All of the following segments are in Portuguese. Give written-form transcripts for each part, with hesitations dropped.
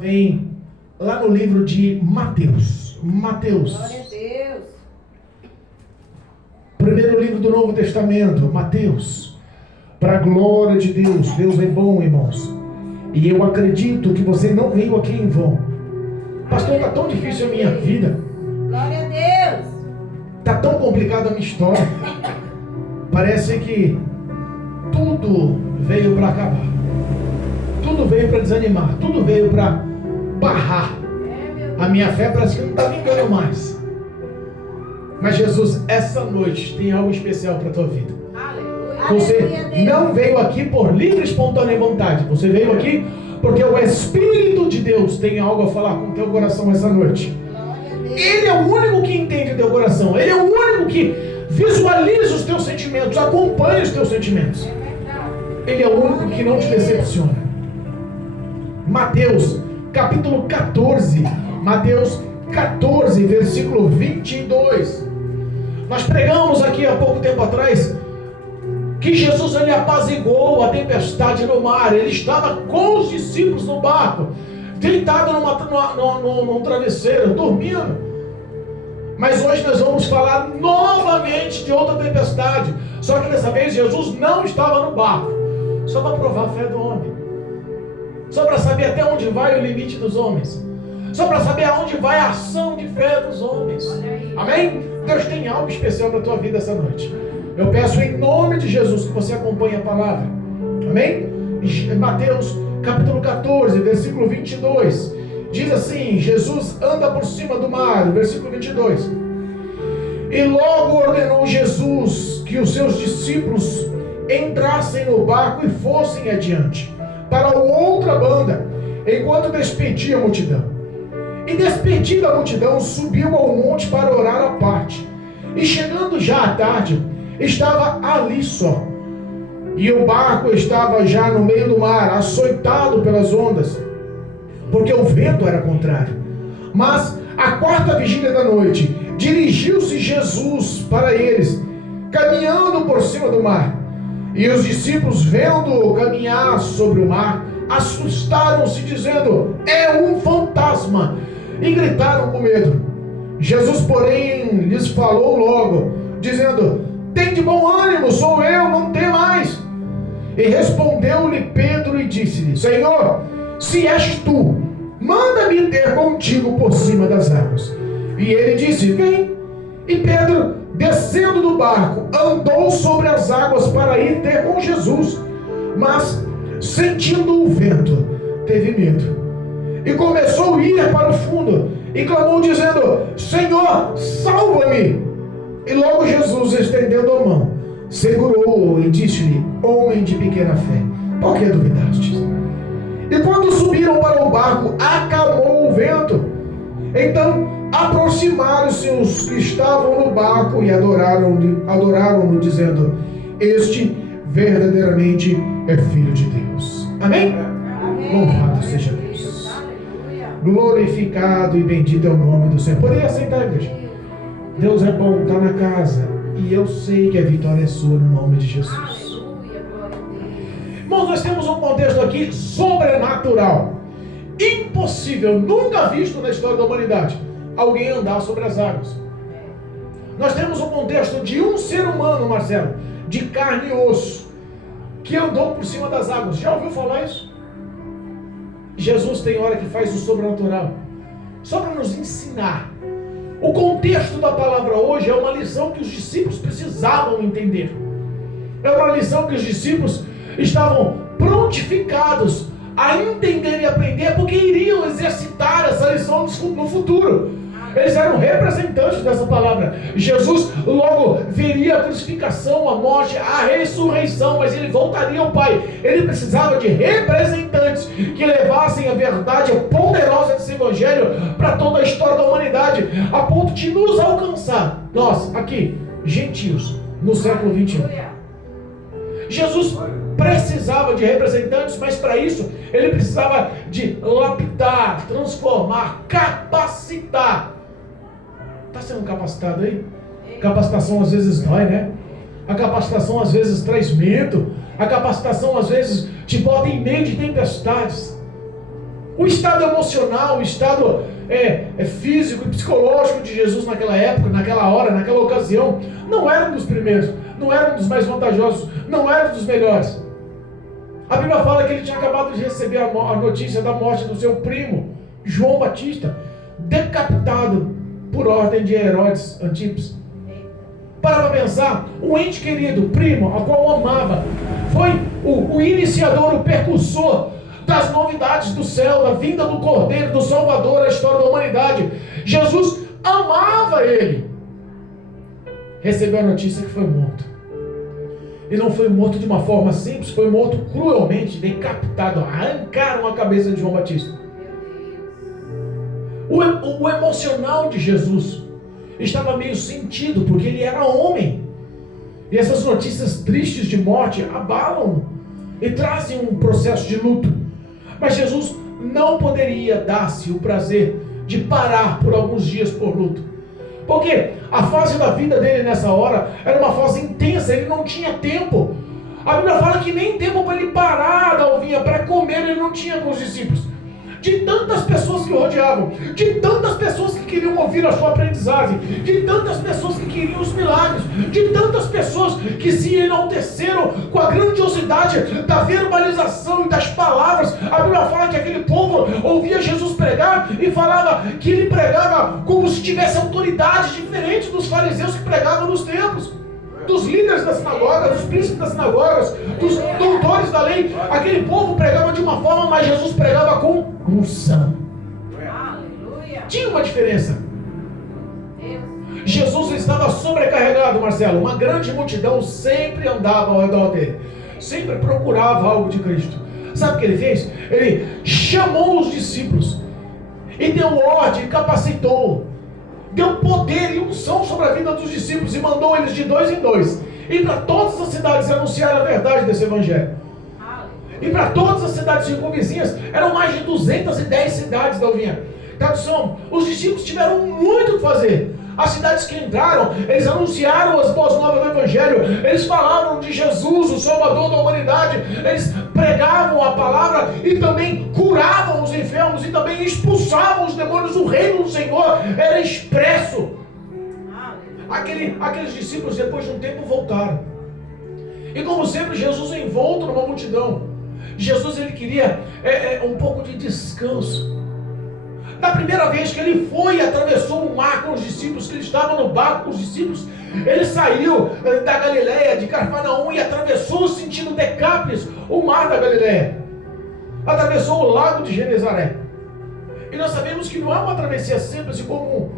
Vem lá no livro de Mateus. Glória a Deus. Primeiro livro do Novo Testamento, Mateus. Para a glória de Deus. Deus é bom, irmãos. E eu acredito que você não veio aqui em vão. Pastor, está tão difícil a minha vida. Glória a Deus. Está tão complicada a minha história. Parece que tudo veio para acabar. Tudo veio para desanimar. Tudo veio para barrar. A minha fé parece que não está vingando mais. Mas Jesus, essa noite tem algo especial para a tua vida. Você não veio aqui por livre e espontânea vontade. Você veio aqui porque o Espírito de Deus tem algo a falar com o teu coração essa noite. Ele é o único que entende o teu coração. Ele é o único que visualiza os teus sentimentos, acompanha os teus sentimentos. Ele é o único que não te decepciona. Mateus, capítulo 14. Mateus 14, versículo 22. Nós pregamos aqui há pouco tempo atrás que Jesus ele apaziguou a tempestade no mar. Ele estava com os discípulos no barco, deitado num travesseiro, dormindo. Mas hoje nós vamos falar novamente de outra tempestade. Só que dessa vez Jesus não estava no barco, só para provar a fé do homem, só para saber até onde vai o limite dos homens, só para saber aonde vai a ação de fé dos homens. Amém? Deus tem algo especial para a tua vida essa noite. Eu peço em nome de Jesus que você acompanhe a palavra. Amém? Mateus capítulo 14, versículo 22. Diz assim: Jesus anda por cima do mar. Versículo 22. E logo ordenou Jesus que os seus discípulos entrassem no barco e fossem adiante para a outra banda, enquanto despedia a multidão. E despedida a multidão, subiu ao monte para orar à parte. E chegando já à tarde, estava ali só. E o barco estava já no meio do mar, açoitado pelas ondas, porque o vento era contrário. Mas, à quarta vigília da noite, dirigiu-se Jesus para eles, caminhando por cima do mar. E os discípulos, vendo-o caminhar sobre o mar, assustaram-se, dizendo: é um fantasma! E gritaram com medo. Jesus, porém, lhes falou logo, dizendo: tende bom ânimo, sou eu, não temais. E respondeu-lhe Pedro e disse-lhe: Senhor, se és tu, manda-me ter contigo por cima das águas. E ele disse: vem. E Pedro, descendo do barco, andou sobre as águas para ir ter com Jesus. Mas, sentindo o vento, teve medo. E começou a ir para o fundo, e clamou dizendo: Senhor, salva-me! E logo Jesus, estendendo a mão, segurou-o e disse-lhe: homem de pequena fé, por que duvidastes? E quando subiram para o barco, acalmou o vento. Então aproximaram-se os que estavam no barco e adoraram-no, dizendo: este verdadeiramente é Filho de Deus. Amém? Louvado seja Deus. Glorificado e bendito é o nome do Senhor. Poderia aceitar, igreja? Deus é bom, está na casa. E eu sei que a vitória é sua no nome de Jesus. Irmãos, nós temos um contexto aqui sobrenatural. Impossível, nunca visto na história da humanidade, alguém andar sobre as águas. Nós temos um contexto de um ser humano, Marcelo, de carne e osso, que andou por cima das águas. Já ouviu falar isso? Jesus tem hora que faz o sobrenatural, só para nos ensinar. O contexto da palavra hoje é uma lição que os discípulos precisavam entender. É uma lição que os discípulos estavam prontificados a entender e aprender, porque iriam exercitar essa lição no futuro. Eles eram representantes dessa palavra. Jesus logo veria a crucificação, a morte, a ressurreição, mas ele voltaria ao Pai. Ele precisava de representantes que levassem a verdade poderosa desse evangelho para toda a história da humanidade, a ponto de nos alcançar, nós aqui, gentios, no século 21. Jesus precisava de representantes, mas para isso ele precisava de lapidar, transformar, capacitar. Está sendo capacitado aí? Capacitação às vezes dói, né? A capacitação às vezes traz medo. A capacitação às vezes te bota em meio de tempestades. O estado emocional, o estado físico e psicológico de Jesus naquela época, naquela hora, naquela ocasião, não era um dos primeiros, não era um dos mais vantajosos, não era um dos melhores. A Bíblia fala que ele tinha acabado de receber a notícia da morte do seu primo, João Batista, decapitado por ordem de Herodes Antipas. Para pensar, um ente querido, primo, a qual amava, foi o iniciador, o percursor das novidades do céu, da vinda do Cordeiro, do Salvador, a história da humanidade. Jesus amava ele. Recebeu a notícia que foi morto. E não foi morto de uma forma simples, foi morto cruelmente, decapitado. Arrancaram a cabeça de João Batista. O emocional de Jesus estava meio sentido, porque ele era homem. E essas notícias tristes de morte abalam e trazem um processo de luto. Mas Jesus não poderia dar-se o prazer de parar por alguns dias por luto. Porque a fase da vida dele nessa hora era uma fase intensa, ele não tinha tempo. A Bíblia fala que nem tempo para ele parar da ovinha, para comer ele não tinha com os discípulos. De tantas pessoas que o rodeavam, de tantas pessoas que queriam ouvir a sua aprendizagem, de tantas pessoas que queriam os milagres, de tantas pessoas que se enalteceram com a grandiosidade da verbalização e das palavras. A Bíblia fala que aquele povo ouvia Jesus pregar e falava que ele pregava como se tivesse autoridade diferente dos fariseus que pregavam nos templos, dos líderes da sinagoga, dos príncipes das sinagogas, dos doutores da lei. Aquele povo pregava de uma forma, mas Jesus pregava com unção. Tinha uma diferença. Jesus estava sobrecarregado, Marcelo. Uma grande multidão sempre andava ao redor dele, sempre procurava algo de Cristo. Sabe o que ele fez? Ele chamou os discípulos e deu ordem, capacitou, deu poder e unção sobre a vida dos discípulos e mandou eles de 2 em 2 ir para todas as cidades anunciar a verdade desse evangelho. E para todas as cidades circunvizinhas, eram mais de 210 cidades da Alvinha. Tradução, os discípulos tiveram muito o que fazer. As cidades que entraram, eles anunciaram as boas novas do evangelho, eles falaram de Jesus, o Salvador da humanidade, eles pregavam a palavra e também curavam os enfermos e também expulsavam os demônios. O reino do Senhor era expresso. Aqueles discípulos depois de um tempo voltaram. E como sempre, Jesus envolto numa multidão. Jesus ele queria um pouco de descanso. Na primeira vez que ele foi e atravessou o mar com os discípulos, que ele estava no barco com os discípulos, ele saiu da Galileia, de Cafarnaum, e atravessou sentido Decápolis, o mar da Galileia. Atravessou o lago de Genezaré. E nós sabemos que não é uma travessia simples e comum.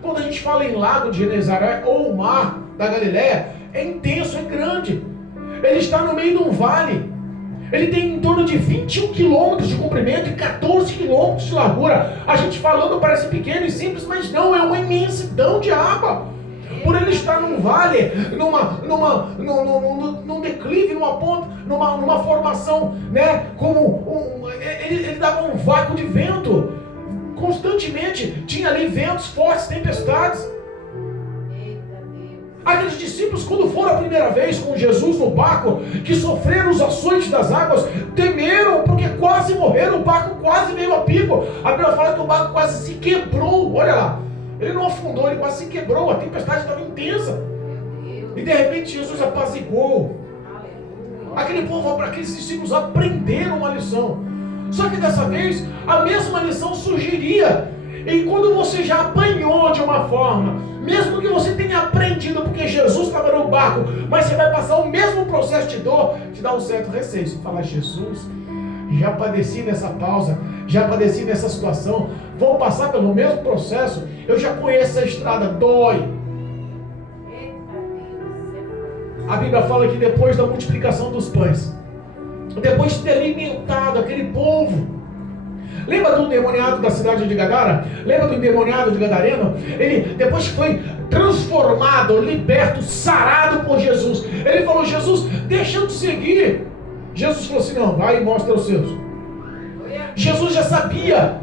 Quando a gente fala em lago de Genezaré ou o mar da Galileia, é intenso, é grande. Ele está no meio de um vale. Ele tem em torno de 21 quilômetros de comprimento e 14 quilômetros de largura. A gente falando parece pequeno e simples, mas não, é uma imensidão de água. Por ele estar num vale, num declive, numa ponta, numa formação, né? Ele dava um vácuo de vento. Constantemente tinha ali ventos fortes, tempestades. Aqueles discípulos, quando foram a primeira vez com Jesus no barco, que sofreram os açoites das águas, temeram, porque quase morreram, o barco quase veio a pico. A Bíblia fala que o barco quase se quebrou, olha lá. Ele não afundou, ele quase se quebrou, a tempestade estava intensa. E de repente Jesus apaziguou. Aquele povo, aqueles discípulos aprenderam uma lição. Só que dessa vez, a mesma lição surgiria. E quando você já apanhou de uma forma, mesmo que você tenha aprendido porque Jesus estava no barco, mas você vai passar o mesmo processo de dor, te dá um certo receio. Você fala, Jesus, já padeci nessa pausa, já padeci nessa situação, vou passar pelo mesmo processo, eu já conheço a estrada, dói. A Bíblia fala que depois da multiplicação dos pães, depois de ter alimentado aquele povo, lembra do endemoniado da cidade de Gadara? Lembra do endemoniado de Gadareno? Ele depois foi transformado, liberto, sarado por Jesus. Ele falou, Jesus, deixa eu te seguir. Jesus falou assim, não, vai e mostra os seus. Jesus já sabia,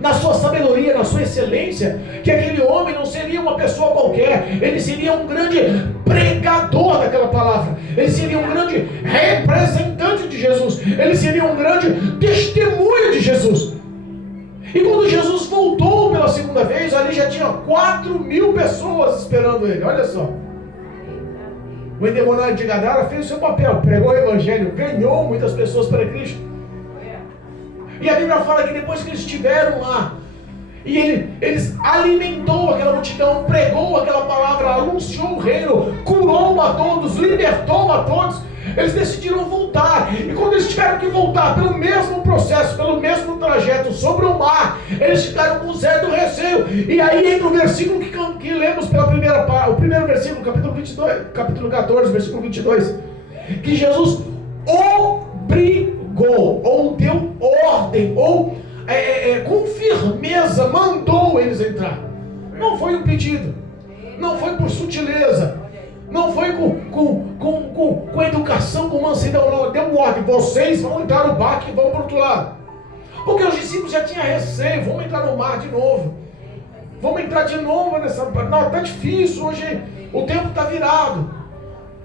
na sua sabedoria, na sua excelência, que aquele homem não seria uma pessoa qualquer. Ele seria um grande pregador daquela palavra. Ele seria um grande representante de Jesus. Ele seria um grande testemunho de Jesus. E quando Jesus voltou pela segunda vez, ali já tinha 4.000 pessoas esperando ele. Olha só. O endemoniado de Gadara fez o seu papel, pregou o evangelho, ganhou muitas pessoas para Cristo. E a Bíblia fala que depois que eles estiveram lá, e eles alimentou aquela multidão, pregou aquela palavra, anunciou o reino, curou a todos, libertou a todos, eles decidiram voltar. E quando eles tiveram que voltar pelo mesmo processo, pelo mesmo trajeto sobre o mar, eles ficaram com certo receio. E aí entra o versículo que lemos pela primeira parte, o primeiro versículo, capítulo 14, versículo 22, que Jesus obrigou, ou deu ordem, ou com firmeza mandou eles entrar. Não foi um pedido, não foi por sutileza, não foi com educação, com mansidão, não. Deu ordem, vocês vão entrar no barco e vão para o outro lado. Porque os discípulos já tinham receio, vamos entrar no mar de novo. Vamos entrar de novo nessa... Não, está difícil, hoje o tempo está virado.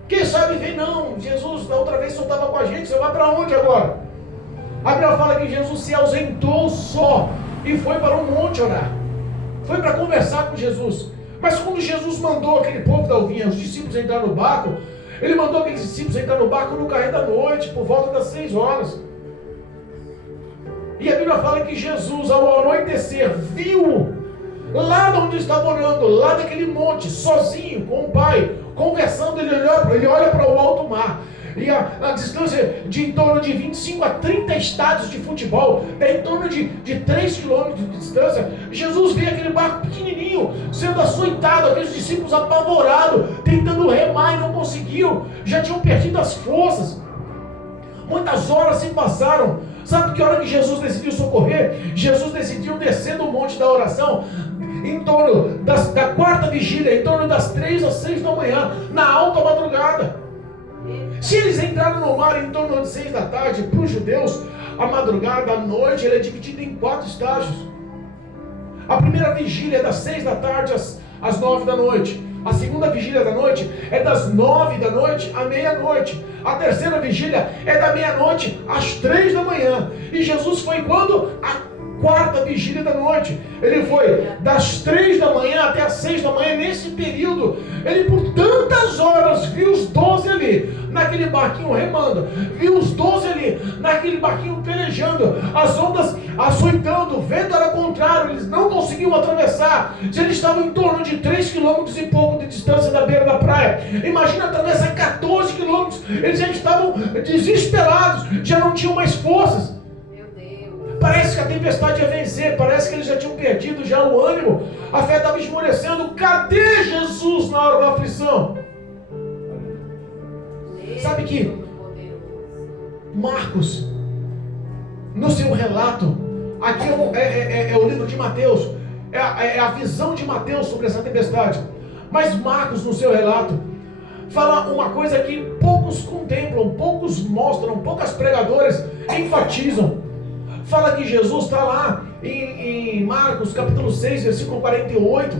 Quem sabe vem, não, Jesus da outra vez só estava com a gente, você vai para onde agora? A Bíblia fala que Jesus se ausentou só e foi para um monte orar. Foi para conversar com Jesus. Mas quando Jesus mandou aquele povo da alvinha, os discípulos entrar no barco, ele mandou aqueles discípulos entrar no barco no cair da noite, por volta das 6 horas. E a Bíblia fala que Jesus, ao anoitecer, viu lá de onde estava orando, lá daquele monte, sozinho, com o Pai, conversando, ele olha para o alto mar. E a distância de em torno de 25 a 30 estádios de futebol, em torno de 3 quilômetros de distância, Jesus vê aquele barco pequenininho, sendo açoitado, aqueles discípulos apavorados, tentando remar e não conseguiam, já tinham perdido as forças. Muitas horas se passaram. Sabe que hora que Jesus decidiu socorrer? Jesus decidiu descer do monte da oração, em torno da quarta vigília, em torno das 3 às 6 da manhã, na alta madrugada. Se eles entraram no mar em torno de 6 da tarde, para os judeus, a madrugada, a noite, ele é dividido em 4 estágios. A primeira vigília é das 6 da tarde às 9 da noite. A segunda vigília da noite é das 9 da noite à meia-noite. A terceira vigília é da meia-noite às 3 da manhã. E Jesus foi quando? A quarta vigília da noite. Ele foi das 3 da manhã até as 6 da manhã. Nesse período, ele por tantas horas viu os 12 ali, naquele barquinho remando, viu os 12 ali, naquele barquinho pelejando, as ondas açoitando, o vento era contrário, eles não conseguiam atravessar. Se eles estavam em torno de 3 quilômetros e pouco de distância da beira da praia, imagina atravessar 14 quilômetros, eles já estavam desesperados, já não tinham mais forças. Parece que a tempestade ia vencer, parece que eles já tinham perdido já o ânimo, a fé estava esmorecendo. Cadê Jesus na hora da aflição? Sabe que Marcos, no seu relato, aqui é o livro de Mateus, é a visão de Mateus sobre essa tempestade, mas Marcos, no seu relato, fala uma coisa que poucos contemplam, poucos mostram, poucos pregadores enfatizam. Fala que Jesus está lá em Marcos capítulo 6, versículo 48.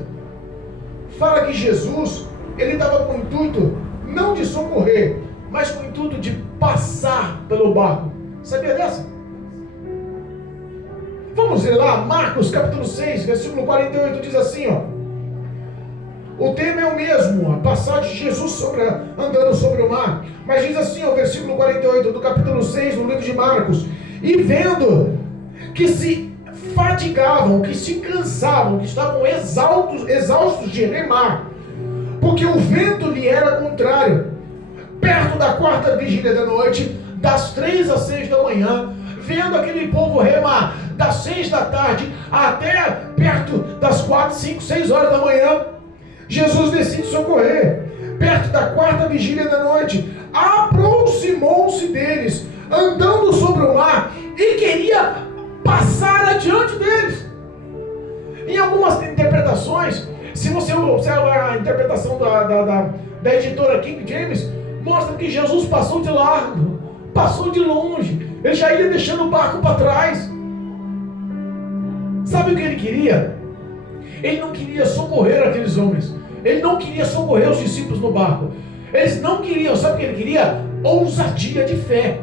Fala que Jesus, ele estava com o intuito não de socorrer, mas com o intuito de passar pelo barco. Sabia dessa? Vamos ver lá, Marcos capítulo 6, versículo 48, diz assim, ó. O tema é o mesmo, a passagem de Jesus andando sobre o mar. Mas diz assim, ó, versículo 48 do capítulo 6 do livro de Marcos. E vendo que se fatigavam, que se cansavam, que estavam exaustos de remar, porque o vento lhe era contrário, perto da quarta vigília da noite, das 3 às 6 da manhã, vendo aquele povo remar das 6 da tarde até perto das 4, 5, 6 horas da manhã, Jesus decide socorrer. Perto da quarta vigília da noite, aproximou-se deles, andando sobre o mar, e queria passar adiante deles. Em algumas interpretações, se você observa a interpretação da editora King James, mostra que Jesus passou de largo, passou de longe, ele já ia deixando o barco para trás. Sabe o que ele queria? Ele não queria socorrer aqueles homens, ele não queria socorrer os discípulos no barco. Eles não queriam, sabe o que ele queria? Ousadia de fé.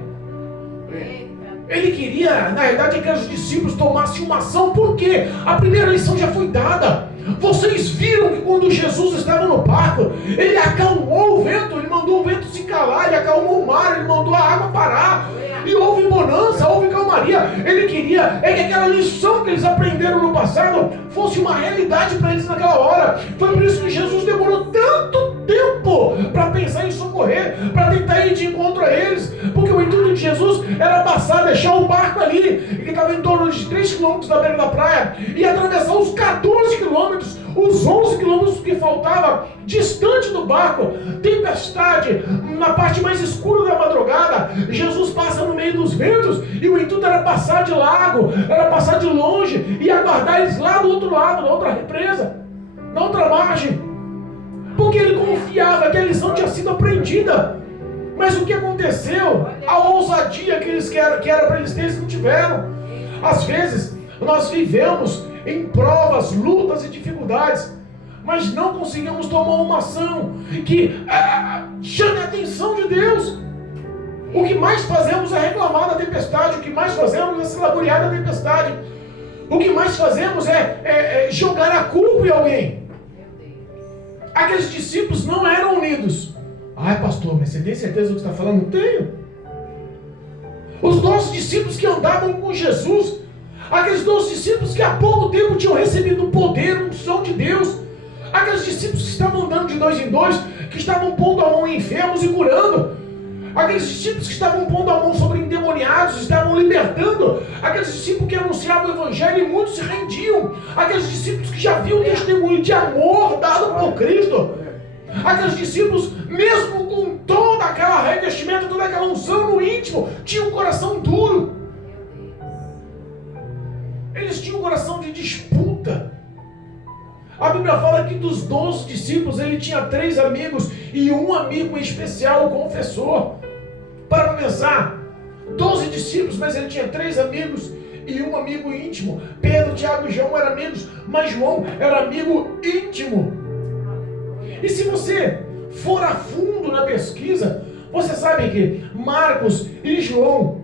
Ele queria, na verdade, que os discípulos tomassem uma ação. Por quê? A primeira lição já foi dada. Vocês viram que quando Jesus estava no barco, ele acalmou o vento, ele mandou o vento se calar, ele acalmou o mar, ele mandou a água parar. E houve bonança, houve calmaria. Ele queria que aquela lição que eles aprenderam no passado fosse uma realidade para eles naquela hora. Foi por isso que Jesus demorou tanto tempo para pensar em socorrer, para tentar ir de encontro a eles. Porque o intuito de Jesus era passar, deixar o barco ali, que estava em torno de 3 quilômetros da beira da praia, e atravessar os 14 quilômetros, os 11 quilômetros que faltava distante do barco. Tempestade, na parte mais escura da madrugada, Jesus passa no meio dos ventos, e o intuito era passar de lago, era passar de longe, e aguardar eles lá do outro lado, na outra represa, na outra margem, porque ele confiava que a lição tinha sido aprendida. Mas o que aconteceu? A ousadia que era para eles terem, eles não tiveram. Às vezes, nós vivemos em provas, lutas e dificuldades, mas não conseguimos tomar uma ação que chame a atenção de Deus. O que mais fazemos é reclamar da tempestade, o que mais fazemos é se laborear da tempestade, o que mais fazemos é jogar a culpa em alguém. Aqueles discípulos não eram unidos. Ai, pastor, mas você tem certeza do que você está falando? Não tenho. Os 12 discípulos que andavam com Jesus, aqueles 12 discípulos que há pouco tempo tinham recebido o poder, a unção de Deus, aqueles discípulos que estavam andando de 2 em 2, que estavam pondo a mão em enfermos e curando, aqueles discípulos que estavam pondo a mão sobre endemoniados, estavam libertando, aqueles discípulos que anunciavam o evangelho e muitos se rendiam, aqueles discípulos que já viam o testemunho de amor dado por Cristo, aqueles discípulos, mesmo com toda aquela revestimento, toda aquela unção no íntimo, tinham um coração duro. Eles tinham um coração de disputa. A Bíblia fala que dos 12 discípulos ele tinha 3 amigos e um amigo em especial, o confessor. Para pensar, 12 discípulos, mas ele tinha 3 amigos e um amigo íntimo. Pedro, Tiago e João eram amigos, mas João era amigo íntimo. E se você for a fundo na pesquisa, você sabe que Marcos e João,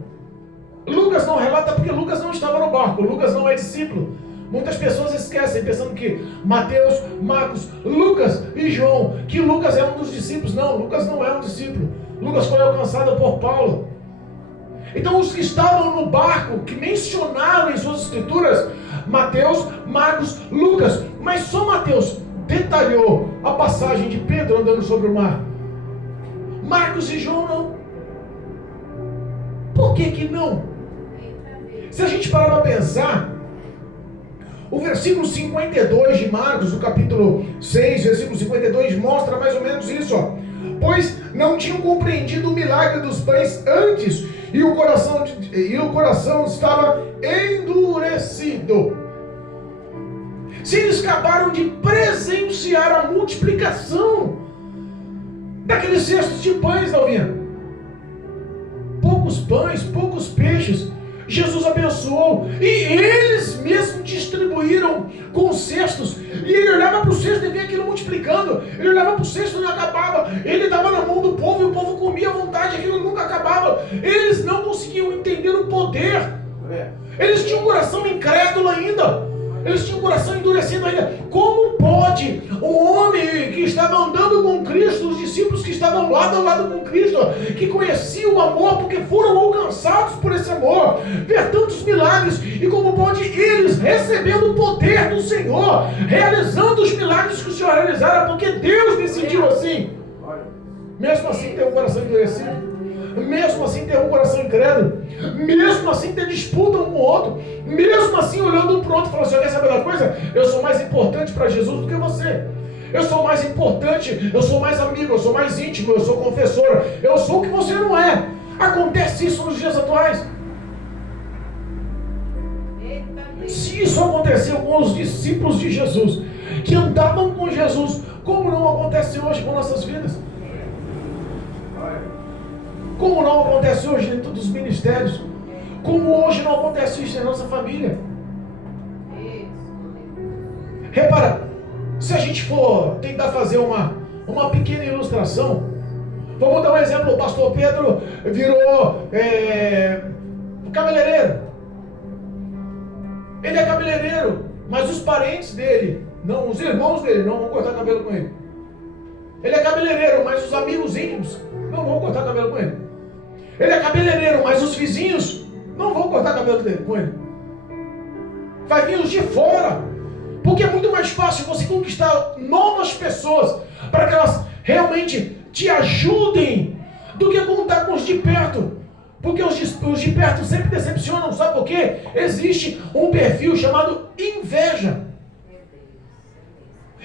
Lucas não relata porque Lucas não estava no barco, Lucas não é discípulo. Muitas pessoas esquecem, pensando que Mateus, Marcos, Lucas e João, que Lucas é um dos discípulos. Não, Lucas não é um discípulo. Lucas foi alcançado por Paulo. Então os que estavam no barco, que mencionaram em suas escrituras, Mateus, Marcos, Lucas, mas só Mateus detalhou a passagem de Pedro andando sobre o mar. Marcos e João não. Por que não? Se a gente parar para pensar, o versículo 52 de Marcos, o capítulo 6, versículo 52, mostra mais ou menos isso, ó. Pois não tinham compreendido o milagre dos pães antes, e o coração estava endurecido. Se eles acabaram de presenciar a multiplicação daqueles cestos de pães, Dalvinha, poucos pães, poucos peixes, Jesus abençoou, e eles mesmos distribuíram com cestos, e ele olhava para o cesto e via aquilo multiplicando, ele olhava para o cesto e não acabava, ele dava na mão do povo e o povo comia à vontade, aquilo nunca acabava. Eles não conseguiam entender o poder, eles tinham um coração incrédulo ainda, eles tinham o coração endurecido ainda. Como pode um homem que estava andando com Cristo, os discípulos que estavam lado a lado com Cristo, que conheciam o amor porque foram alcançados por esse amor, ver tantos milagres, e como pode eles, recebendo o poder do Senhor, realizando os milagres que o Senhor realizara, porque Deus decidiu assim, mesmo assim ter um coração endurecido, mesmo assim ter um coração incrédulo, mesmo assim ter disputa um com o outro, mesmo assim olhando um para o outro e falando assim: quer saber da coisa? Eu sou mais importante para Jesus do que você, eu sou mais importante, eu sou mais amigo, eu sou mais íntimo, eu sou confessor, eu sou o que você não é. Acontece isso nos dias atuais. Se isso aconteceu com os discípulos de Jesus, que andavam com Jesus, como não acontece hoje com nossas vidas? Como não acontece hoje dentro dos ministérios? Como hoje não acontece isso em nossa família? Repara, se a gente for tentar fazer uma pequena ilustração, vamos dar um exemplo. O pastor Pedro virou cabeleireiro. Ele é cabeleireiro, mas os parentes dele, não, os irmãos dele, não vão cortar cabelo com ele. Ele é cabeleireiro, mas os amigos íntimos não vão cortar cabelo com ele. Ele é cabeleireiro, mas os vizinhos não vão cortar cabelo dele, com ele. Vai vir os de fora. Porque é muito mais fácil você conquistar novas pessoas para que elas realmente te ajudem do que contar com os de perto. Porque os de perto sempre decepcionam. Sabe por quê? Existe um perfil chamado inveja.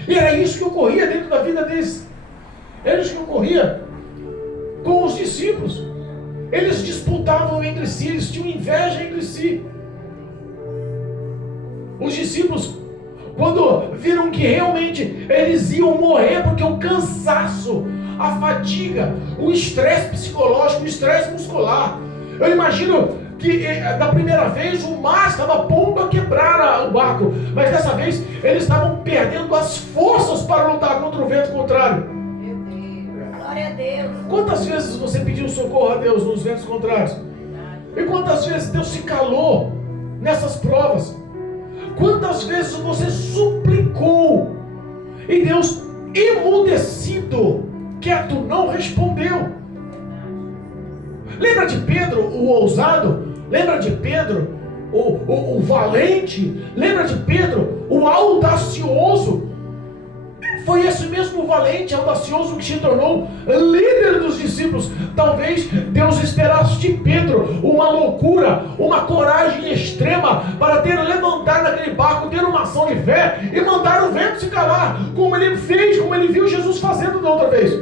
E era isso que ocorria dentro da vida deles. Era isso que ocorria com os discípulos. Eles disputavam entre si, eles tinham inveja entre si. Os discípulos, quando viram que realmente eles iam morrer, porque o cansaço, a fadiga, o estresse psicológico, o estresse muscular. Eu imagino que da primeira vez o mar estava a ponto a quebrar o barco, mas dessa vez eles estavam perdendo as forças para lutar contra o vento contrário. Meu Deus. Glória a Deus. Quantas vezes você pediu socorro a Deus nos ventos contrários? E quantas vezes Deus se calou nessas provas? Quantas vezes você suplicou e Deus, emudecido, quieto, não respondeu? Lembra de Pedro, o ousado? Lembra de Pedro, o valente? Lembra de Pedro, o audacioso? Foi esse mesmo valente, audacioso que se tornou líder dos discípulos. Talvez Deus esperasse de Pedro uma loucura, uma coragem extrema para ter levantar naquele barco, ter uma ação de fé e mandar o vento se calar, como ele fez, como ele viu Jesus fazendo da outra vez.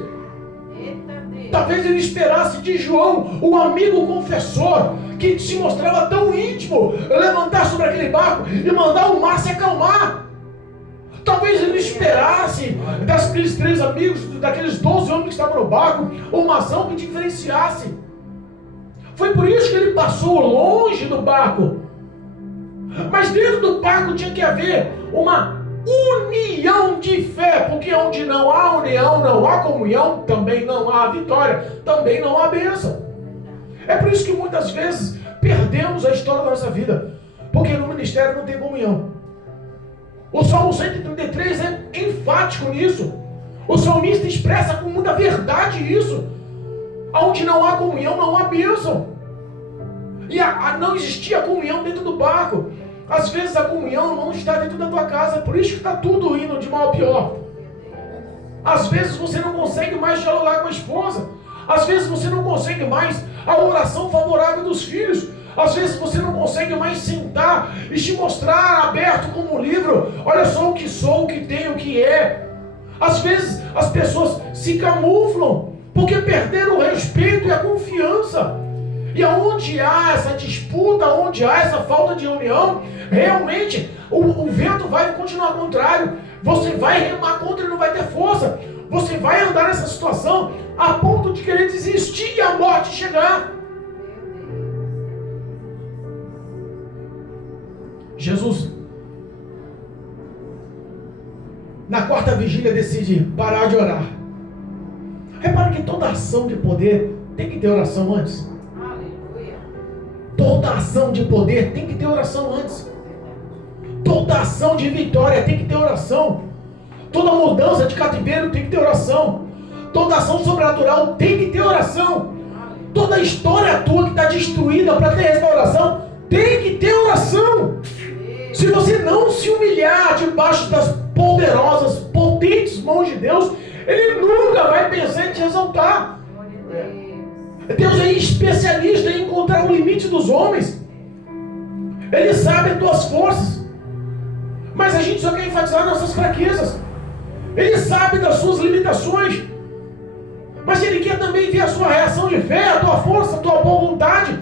Talvez ele esperasse de João, o amigo confessor, que se mostrava tão íntimo, levantar sobre aquele barco e mandar o mar se acalmar. Talvez ele esperasse daqueles 3 amigos, daqueles 12 homens que estavam no barco, uma ação que diferenciasse. Foi por isso que ele passou longe do barco. Mas dentro do barco tinha que haver uma união de fé, porque onde não há união, não há comunhão, também não há vitória, também não há bênção. É por isso que muitas vezes perdemos a história da nossa vida, porque no ministério não tem comunhão. O Salmo 133 é enfático nisso. O salmista expressa com muita verdade isso. Onde não há comunhão, não há bênção. E não existia comunhão dentro do barco. Às vezes a comunhão não está dentro da tua casa, por isso que está tudo indo de mal a pior. Às vezes você não consegue mais dialogar com a esposa. Às vezes você não consegue mais a oração favorável dos filhos. Às vezes você não consegue mais sentar e te mostrar aberto como um livro. Olha só o que sou, o que tenho, o que é. Às vezes as pessoas se camuflam porque perderam o respeito e a confiança. E aonde há essa disputa, onde há essa falta de união, realmente o vento vai continuar contrário. Você vai remar contra e não vai ter força. Você vai andar nessa situação a ponto de querer desistir e a morte chegar. Jesus, na 4ª vigília, decide parar de orar. Repara que toda ação de poder tem que ter oração antes. Aleluia. Toda ação de poder tem que ter oração antes. Toda ação de vitória tem que ter oração. Toda mudança de cativeiro tem que ter oração. Toda ação sobrenatural tem que ter oração. Toda história tua que está destruída para ter restauração tem que ter oração. Se você não se humilhar debaixo das poderosas, potentes mãos de Deus, Ele nunca vai pensar em te exaltar. Deus é especialista em encontrar o limite dos homens. Ele sabe as tuas forças, mas a gente só quer enfatizar nossas fraquezas. Ele sabe das suas limitações, mas Ele quer também ver a sua reação de fé, a tua força, a tua boa vontade.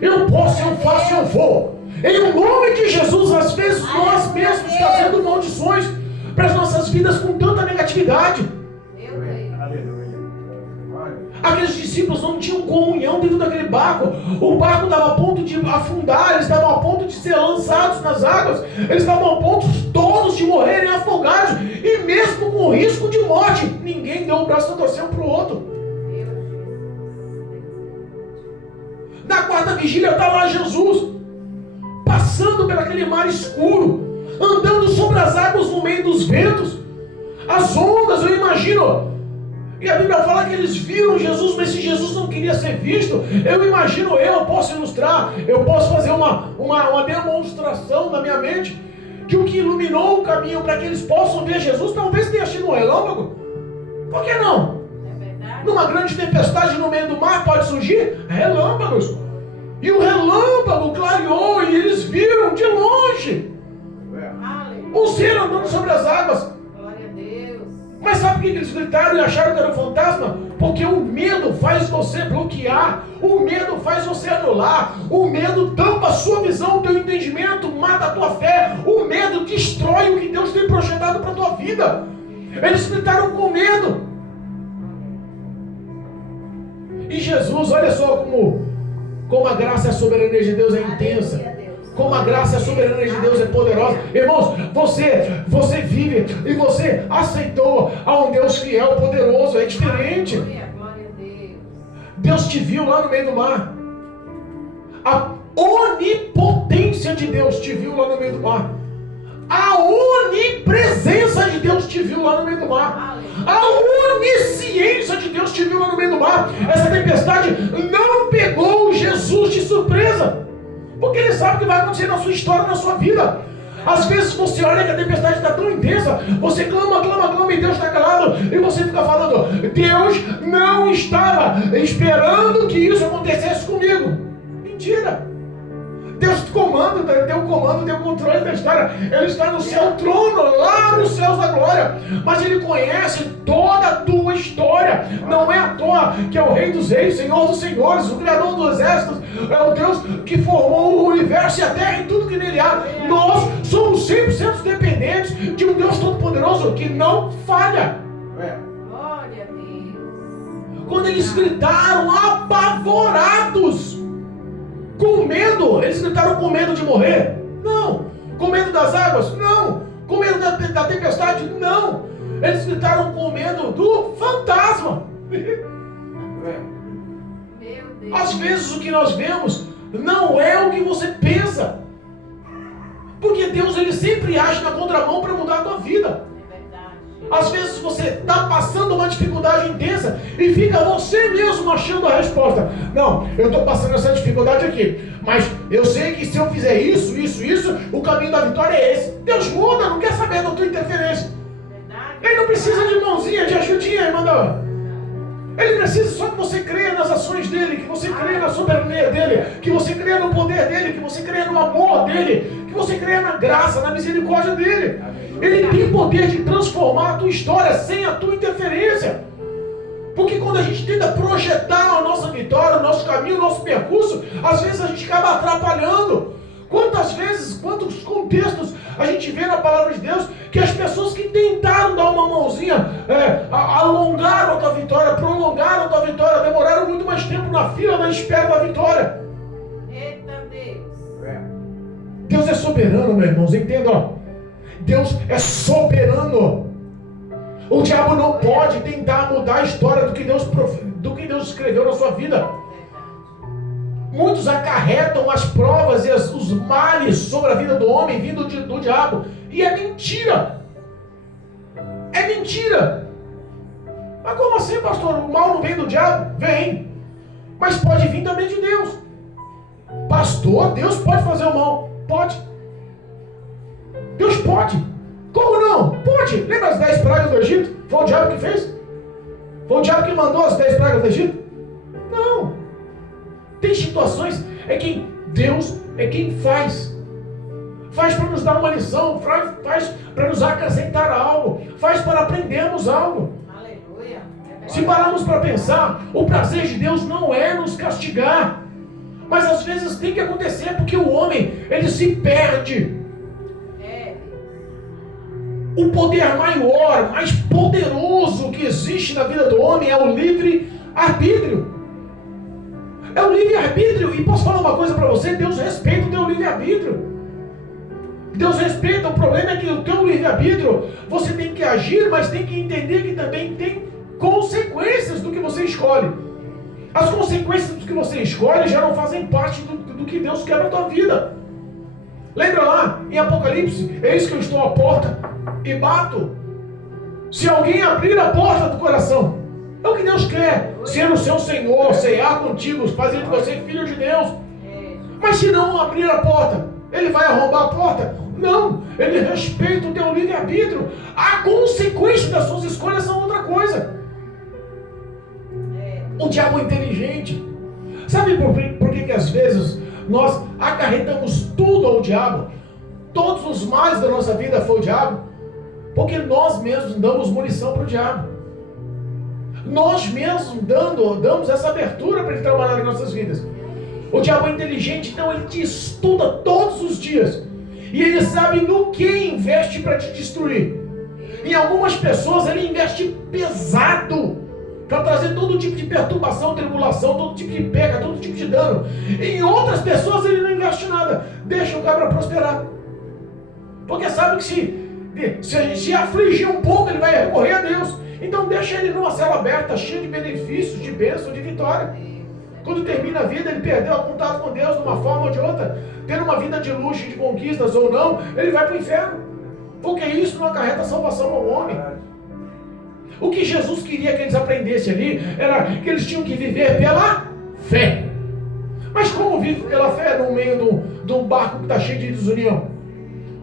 Eu posso, eu faço, eu vou. Em nome de Jesus, às vezes nós mesmos trazendo maldições para as nossas vidas com tanta negatividade. Aqueles discípulos não tinham comunhão dentro daquele barco. O barco estava a ponto de afundar, eles estavam a ponto de ser lançados nas águas, eles estavam a ponto todos de morrerem afogados, e mesmo com risco de morte, ninguém deu o braço a torcer um para o outro. Na 4ª quarta vigília está lá Jesus, passando por aquele mar escuro, andando sobre as águas no meio dos ventos, as ondas, eu imagino. E a Bíblia fala que eles viram Jesus, mas se Jesus não queria ser visto, eu posso ilustrar, eu posso fazer uma demonstração na minha mente, que o que iluminou o caminho para que eles possam ver Jesus, talvez tenha sido um relâmpago. Por que não? É verdade. Numa grande tempestade no meio do mar pode surgir relâmpagos. E o relâmpago clareou e eles viram de longe um ser andando sobre as águas. Glória a Deus. Mas sabe por que eles gritaram e acharam que era um fantasma? Porque o medo faz você bloquear, o medo faz você anular, o medo tampa a sua visão, o teu entendimento, mata a tua fé, o medo destrói o que Deus tem projetado para a tua vida. Eles gritaram com medo. E Jesus, olha só como a graça e a soberania de Deus é intensa. Aleluia, Deus. Como a graça e a soberania de Deus é poderosa. Irmãos, você vive e você aceitou a um Deus fiel, poderoso. É diferente. Aleluia, glória a Deus. Deus te viu lá no meio do mar. A onipotência de Deus te viu lá no meio do mar. A onipresença de Deus te viu lá no meio do mar. A onisciência de Deus te viu lá no meio do mar. Essa tempestade não pegou Jesus de surpresa, porque Ele sabe o que vai acontecer na sua história, na sua vida. Às vezes você olha que a tempestade está tão intensa, você clama e Deus está calado, e você fica falando, Deus não estava esperando que isso acontecesse comigo. Mentira! Deus comanda, deu comando, deu controle da história. Ele está no seu trono, lá nos céus da glória. Mas Ele conhece toda a tua história. Não é à toa que é o Rei dos Reis, Senhor dos Senhores, o Criador dos exércitos. É o Deus que formou o universo e a terra e tudo que nele há. Nós somos 100% dependentes de um Deus Todo-Poderoso que não falha. Glória a Deus. Quando eles gritaram apavorados, com medo, eles gritaram com medo de morrer? Não. Com medo das águas? Não. Com medo da tempestade? Não. Eles gritaram com medo do fantasma. Meu Deus. Às vezes o que nós vemos não é o que você pensa. Porque Deus, Ele sempre age na contramão para mudar a tua vida. Às vezes você está passando uma dificuldade intensa e fica você mesmo achando a resposta. Não, eu estou passando essa dificuldade aqui, mas eu sei que se eu fizer isso, o caminho da vitória é esse. Deus muda, não quer saber da tua interferência. Ele não precisa de mãozinha, de ajudinha, irmão. Ele precisa só que você creia nas ações dele, que você creia na soberania dele, que você creia no poder dele, que você creia no amor dele, que você creia na graça, na misericórdia dele. Ele tem poder de transformar a tua história sem a tua interferência. Porque quando a gente tenta projetar a nossa vitória, o nosso caminho, o nosso percurso, às vezes a gente acaba atrapalhando. Quantas vezes, quantos contextos a gente vê na palavra de Deus que as pessoas que tentaram dar uma mãozinha, alongaram a tua vitória, prolongaram a tua vitória, demoraram muito mais tempo na fila, na espera da vitória. Eita Deus. Deus é soberano, meus irmãos, entenda, ó. Deus é soberano. O diabo não pode tentar mudar a história do que Deus escreveu na sua vida. Muitos acarretam as provas e os males sobre a vida do homem vindo do diabo. E é mentira. É mentira. Mas como assim, pastor? O mal não vem do diabo? Vem. Mas pode vir também de Deus. Pastor, Deus pode fazer o mal? Pode. Deus pode. Como não? Pode. Lembra as 10 pragas do Egito? Foi o diabo que fez? Foi o diabo que mandou as 10 pragas do Egito? Não. Tem situações que Deus é quem faz. Faz para nos dar uma lição, faz para nos acrescentar algo, faz para aprendermos algo. Aleluia. Se pararmos para pensar, o prazer de Deus não é nos castigar, mas às vezes tem que acontecer porque o homem, ele se perde. O poder maior, mais poderoso que existe na vida do homem é o livre-arbítrio. É o livre-arbítrio. E posso falar uma coisa para você? Deus respeita o teu livre-arbítrio. Deus respeita. O problema é que o teu livre-arbítrio, você tem que agir, mas tem que entender que também tem consequências do que você escolhe. As consequências do que você escolhe já não fazem parte do que Deus quer na tua vida. Lembra lá em Apocalipse? Eis que eu estou à porta e bato. Se alguém abrir a porta do coração, é o que Deus quer. Ser o seu Senhor, cear contigo, fazer de você filho de Deus. Mas se não abrir a porta, ele vai arrombar a porta? Não, ele respeita o teu livre-arbítrio. A consequência das suas escolhas são outra coisa. O diabo é inteligente. Sabe por que às vezes nós acarretamos tudo ao diabo? Todos os males da nossa vida foi o diabo. Porque nós mesmos damos munição para o diabo. Nós mesmos damos essa abertura para ele trabalhar nas nossas vidas. O diabo é inteligente, então ele te estuda todos os dias. E ele sabe no que investe para te destruir. Em algumas pessoas ele investe pesado para trazer todo tipo de perturbação, tribulação, todo tipo de pega, todo tipo de dano. Em outras pessoas ele não investe nada. Deixa o cabra prosperar. Porque sabe que se afligir um pouco, ele vai recorrer a Deus. Então deixa ele numa cela aberta, cheia de benefícios, de bênção, de vitória. Quando termina a vida, ele perdeu o contato com Deus de uma forma ou de outra, tendo uma vida de luxo, de conquistas ou não, ele vai para o inferno. Porque isso não acarreta salvação ao homem. O que Jesus queria que eles aprendessem ali era que eles tinham que viver pela fé. Mas como vive pela fé no meio de um barco que está cheio de desunião?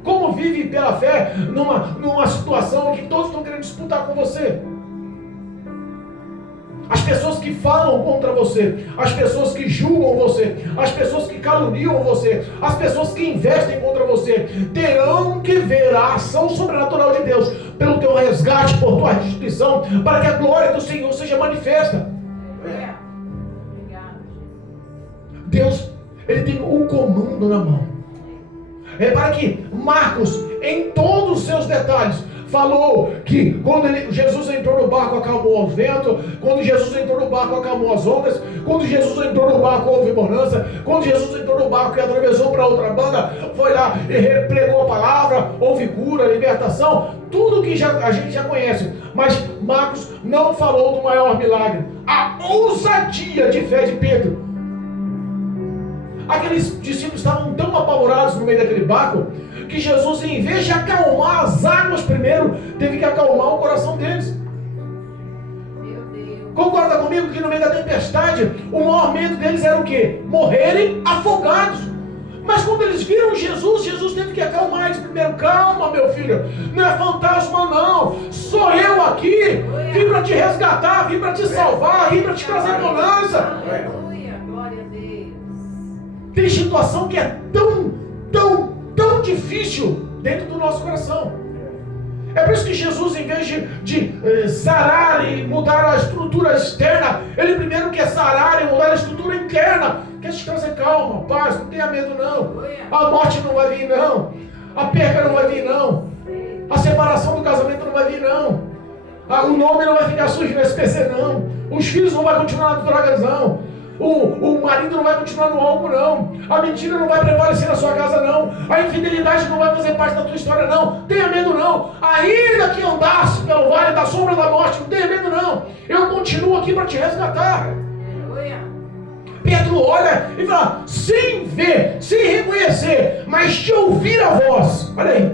Como vive pela fé numa situação em que todos estão querendo disputar com você? As pessoas que falam contra você, as pessoas que julgam você, as pessoas que caluniam você, as pessoas que investem contra você, terão que ver a ação sobrenatural de Deus pelo teu resgate, por tua restituição, para que a glória do Senhor seja manifesta. Deus, ele tem o comando na mão. É para que Marcos, em todos os seus detalhes, falou que quando Jesus entrou no barco, acalmou o vento. Quando Jesus entrou no barco, acalmou as ondas. Quando Jesus entrou no barco, houve bonança. Quando Jesus entrou no barco e atravessou para outra banda, foi lá e pregou a palavra, houve cura, libertação, tudo que a gente já conhece. Mas Marcos não falou do maior milagre, a ousadia de fé de Pedro. Aqueles discípulos estavam tão apavorados no meio daquele barco que Jesus, em vez de acalmar as águas primeiro, teve que acalmar o coração deles. Meu Deus. Concorda comigo que no meio da tempestade o maior medo deles era o quê? Morrerem afogados. Mas quando eles viram Jesus teve que acalmar eles primeiro. Calma, meu filho, não é fantasma não, sou eu aqui, vim para te resgatar, vim para te salvar, vim para te trazer bonança. Aleluia, glória a Deus. Tem situação que é tão difícil dentro do nosso coração. É por isso que Jesus, em vez de sarar e mudar a estrutura externa, ele primeiro quer sarar e mudar a estrutura interna. Quer te trazer calma, paz, não tenha medo não. A morte não vai vir não. A perca não vai vir não. A separação do casamento não vai vir não. O nome não vai ficar sujo no SPC não. Os filhos não vão continuar nas drogas não. O marido não vai continuar no álcool não. A mentira não vai prevalecer na sua casa não. A infidelidade não vai fazer parte da tua história não. Tenha medo não. Ainda que andasse pelo vale da sombra da morte, não tenha medo não. Eu continuo aqui para te resgatar. Pedro olha e fala, sem ver, sem reconhecer, mas de ouvir a voz. Olha aí,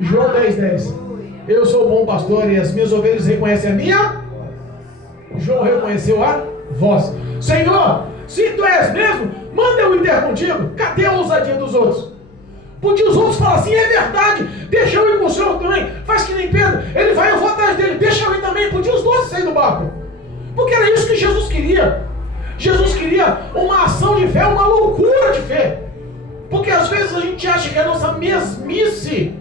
João 10:10. Eu sou o bom pastor e as minhas ovelhas reconhecem a minha. João reconheceu a voz. Senhor, se tu és mesmo, manda eu ir contigo. Cadê a ousadia dos outros? Podia os outros falar assim, é verdade, deixa eu ir com o senhor também. Faz que nem Pedro, ele vai, eu vou atrás dele, deixa eu ir também. Podia os dois sair do barco. Porque era isso que Jesus queria. Jesus queria uma ação de fé, uma loucura de fé. Porque às vezes a gente acha que a nossa mesmice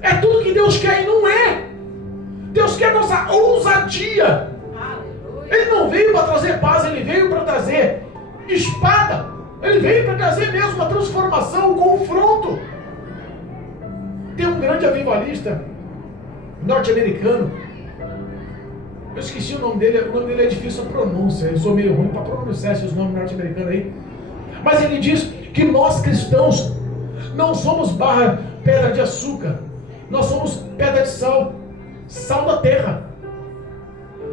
é tudo que Deus quer e não é. Deus quer a nossa ousadia. Ele não veio para trazer paz, ele veio para trazer espada. Ele veio para trazer mesmo uma transformação, um confronto. Tem um grande avivalista norte-americano. Eu esqueci o nome dele é difícil a pronúncia. Eu sou meio ruim para pronunciar esses nomes norte-americanos aí. Mas ele diz que nós cristãos não somos pedra de açúcar. Nós somos pedra de sal. Sal da terra.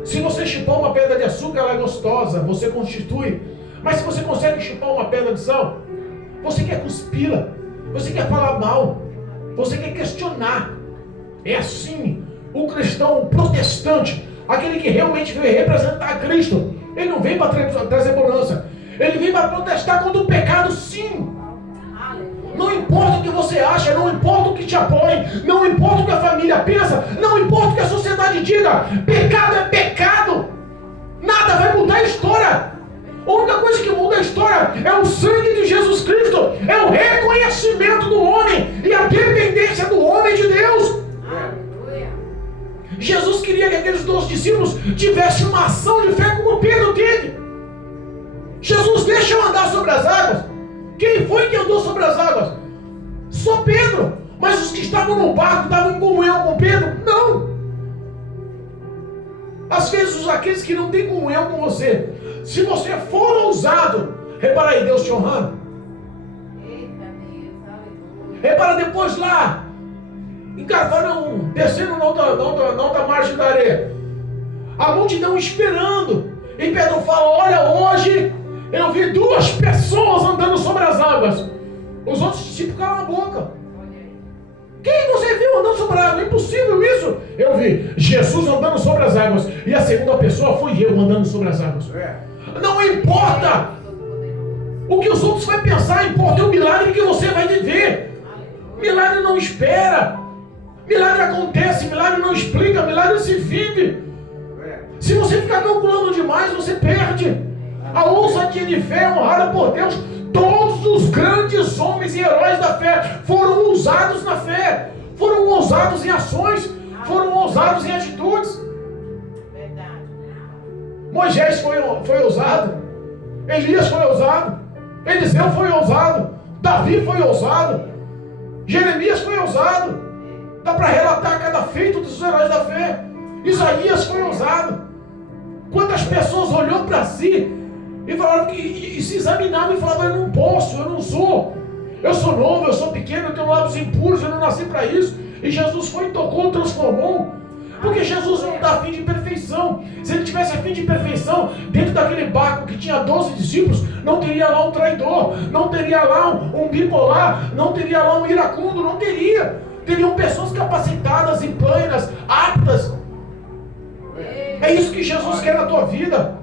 Se você chupar uma pedra de açúcar, ela é gostosa, você constitui. Mas se você consegue chupar uma pedra de sal, você quer cuspi-la, você quer falar mal, você quer questionar. É assim o cristão protestante, aquele que realmente veio representar Cristo. Ele não vem para trazer bonança, ele vem para protestar contra o pecado, sim. Não importa o que você acha, não importa o que te apoie, não importa o que a família pensa, não importa o que a sociedade diga, pecado é pecado. Nada vai mudar a história. A única coisa que muda a história é o sangue de Jesus Cristo, é o reconhecimento do homem e a dependência do homem de Deus. Jesus queria que aqueles 12 discípulos tivessem uma ação de fé como Pedro teve. Jesus deixa eu andar sobre as águas. Quem foi que andou sobre as águas? Só Pedro. Mas os que estavam no barco estavam em comunhão com Pedro? Não. Às vezes aqueles que não têm comunhão com você, se você for ousado, repara aí, Deus te honrando. Repara depois lá, em Cafarnaum, descendo na outra margem da areia, a multidão esperando, e Pedro fala: olha, hoje eu vi 2 pessoas andando sobre as águas. Os outros discípulos calam a boca. Quem você viu andando sobre a água? Impossível isso. Eu vi Jesus andando sobre as águas, e a segunda pessoa fui eu andando sobre as águas. Não importa o que os outros vão pensar, importa o milagre que você vai viver. Milagre não espera, milagre acontece, milagre não explica, milagre se vive. Se você ficar calculando demais, você perde. A ousadia de fé é honrada por Deus. Todos os grandes homens e heróis da fé foram ousados na fé, foram ousados em ações, foram ousados em atitudes. Moisés foi ousado, Elias foi ousado, Eliseu foi ousado, Davi foi ousado, Jeremias foi ousado. Dá para relatar cada feito dos heróis da fé. Isaías foi ousado. Quantas pessoas olhou para si e falaram e se examinavam e falavam: eu não posso, eu não sou, eu sou novo, eu sou pequeno, eu tenho lábios impuros, eu não nasci para isso. E Jesus foi, tocou, transformou. Porque Jesus não está a fim de perfeição. Se ele tivesse a fim de perfeição, dentro daquele barco que tinha 12 discípulos, não teria lá um traidor, não teria lá um bipolar, não teria lá um iracundo, não teria. Teriam pessoas capacitadas e plenas, aptas. É isso que Jesus quer na tua vida.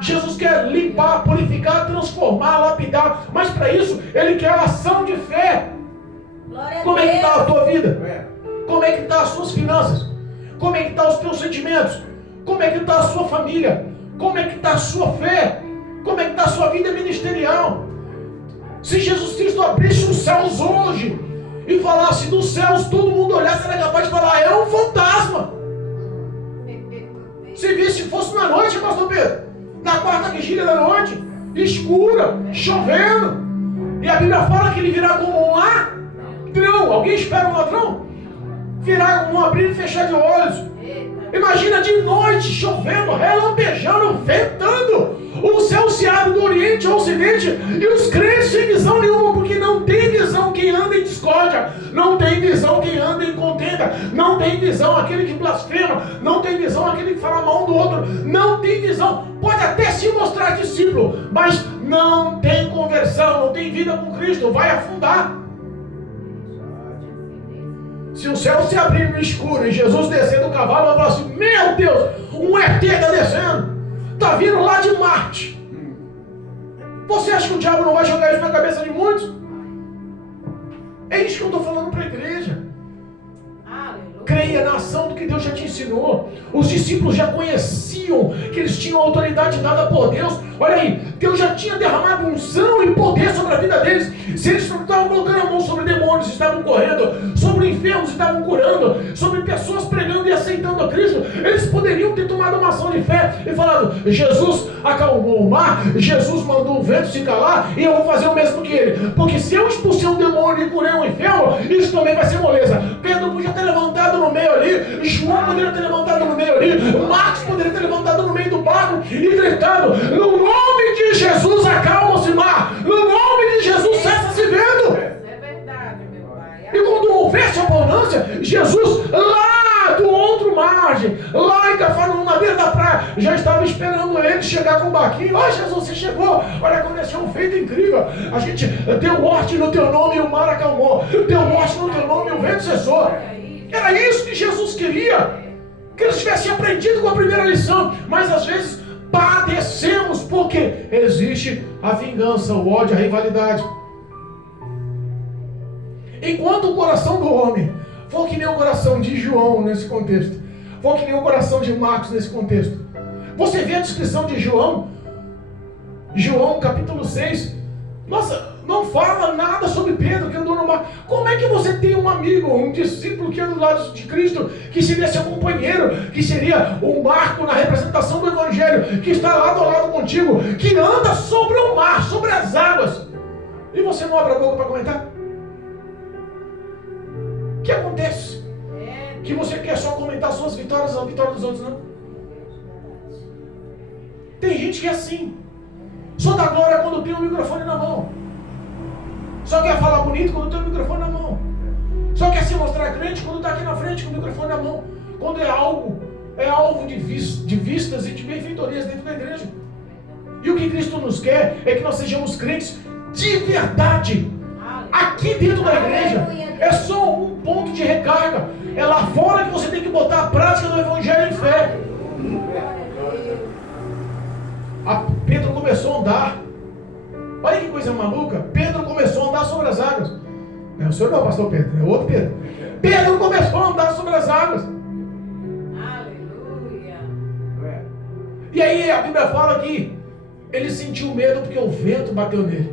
Jesus quer limpar, purificar, transformar, lapidar. Mas para isso, Ele quer ação de fé. Como é que está a tua vida? Como é que está as suas finanças? Como é que estão os teus sentimentos? Como é que está a sua família? Como é que está a sua fé? Como é que está a sua vida ministerial? Se Jesus Cristo abrisse os céus hoje e falasse dos céus, todo mundo olhasse, era capaz de falar: é um fantasma. Se fosse na noite, pastor Pedro, na quarta vigília da noite, escura, chovendo, e a Bíblia fala que ele virá como um ladrão. Alguém espera um ladrão? Virar como um abrir e fechar de olhos. Imagina de noite, chovendo, relampejando, ventando. O céu se abre do oriente ao ocidente e os crentes sem visão nenhuma, porque não tem visão quem anda em discórdia, não tem visão quem anda em contenda, não tem visão aquele que blasfema, não tem visão aquele que fala mal um do outro, não tem visão. Pode até se mostrar discípulo, mas não tem conversão, não tem vida com Cristo, vai afundar. Se o céu se abrir no escuro e Jesus descer do cavalo, vai falar assim: meu Deus, um ET está descendo, está vindo lá de Marte. Você acha que o diabo não vai jogar isso na cabeça de muitos? É isso que eu estou falando para a igreja. Creia na ação do que Deus já te ensinou. Os discípulos já conheciam que eles tinham autoridade dada por Deus. Olha aí, Deus já tinha derramado unção e poder sobre a vida deles. Se eles não estavam colocando a mão sobre demônios, estavam correndo, sobre enfermos, estavam curando, sobre pessoas pregando e aceitando a Cristo, eles poderiam ter tomado uma ação de fé e falado: Jesus acalmou o mar, Jesus mandou o vento se calar, e eu vou fazer o mesmo que ele. Porque se eu expulsei um demônio e curei um enfermo, isso também vai ser moleza. Pedro podia ter levantado no meio ali, João poderia ter levantado no meio ali, Marcos poderia ter levantado no meio do barco e gritado: no nome de Jesus acalma-se o mar, no nome de Jesus cessa-se vento. É verdade, meu pai. E quando houvesse abundância, Jesus lá do outro mar margem, lá em Cafarnaum, na beira da praia, já estava esperando ele chegar com o barquinho. Ó, Jesus, você chegou, olha, aconteceu um feito incrível. A gente deu morte no teu nome e o mar acalmou, deu morte no teu nome e o vento cessou. Era isso que Jesus queria, que eles tivessem aprendido com a primeira lição. Mas às vezes padecemos porque existe a vingança, o ódio, a rivalidade. Enquanto o coração do homem for que nem o coração de João nesse contexto, for que nem o coração de Marcos nesse contexto. Você vê a descrição de João capítulo 6, nossa, não fala nada sobre Pedro que andou no mar. Como é que você tem um amigo, um discípulo que anda do lado de Cristo, que seria seu companheiro, que seria um marco na representação do Evangelho, que está lado a lado contigo, que anda sobre o mar, sobre as águas, e você não abre a boca para comentar? O que acontece? Que você quer só comentar suas vitórias, a vitória dos outros, não? Tem gente que é assim, só dá glória quando tem o microfone na mão, só quer falar bonito quando tem o microfone na mão, só quer se mostrar crente quando está aqui na frente com o microfone na mão, quando é alvo de vistas e de benfeitorias dentro da igreja. E o que Cristo nos quer é que nós sejamos crentes de verdade. Aqui dentro da igreja é só um ponto de recarga. É lá fora que você tem que botar a prática do Evangelho em fé. Pedro começou a andar. Olha que coisa maluca. Pedro começou a andar sobre as águas. Não é o senhor não, pastor Pedro, é outro Pedro. Pedro começou a andar sobre as águas. Aleluia. E aí a Bíblia fala que ele sentiu medo porque o vento bateu nele.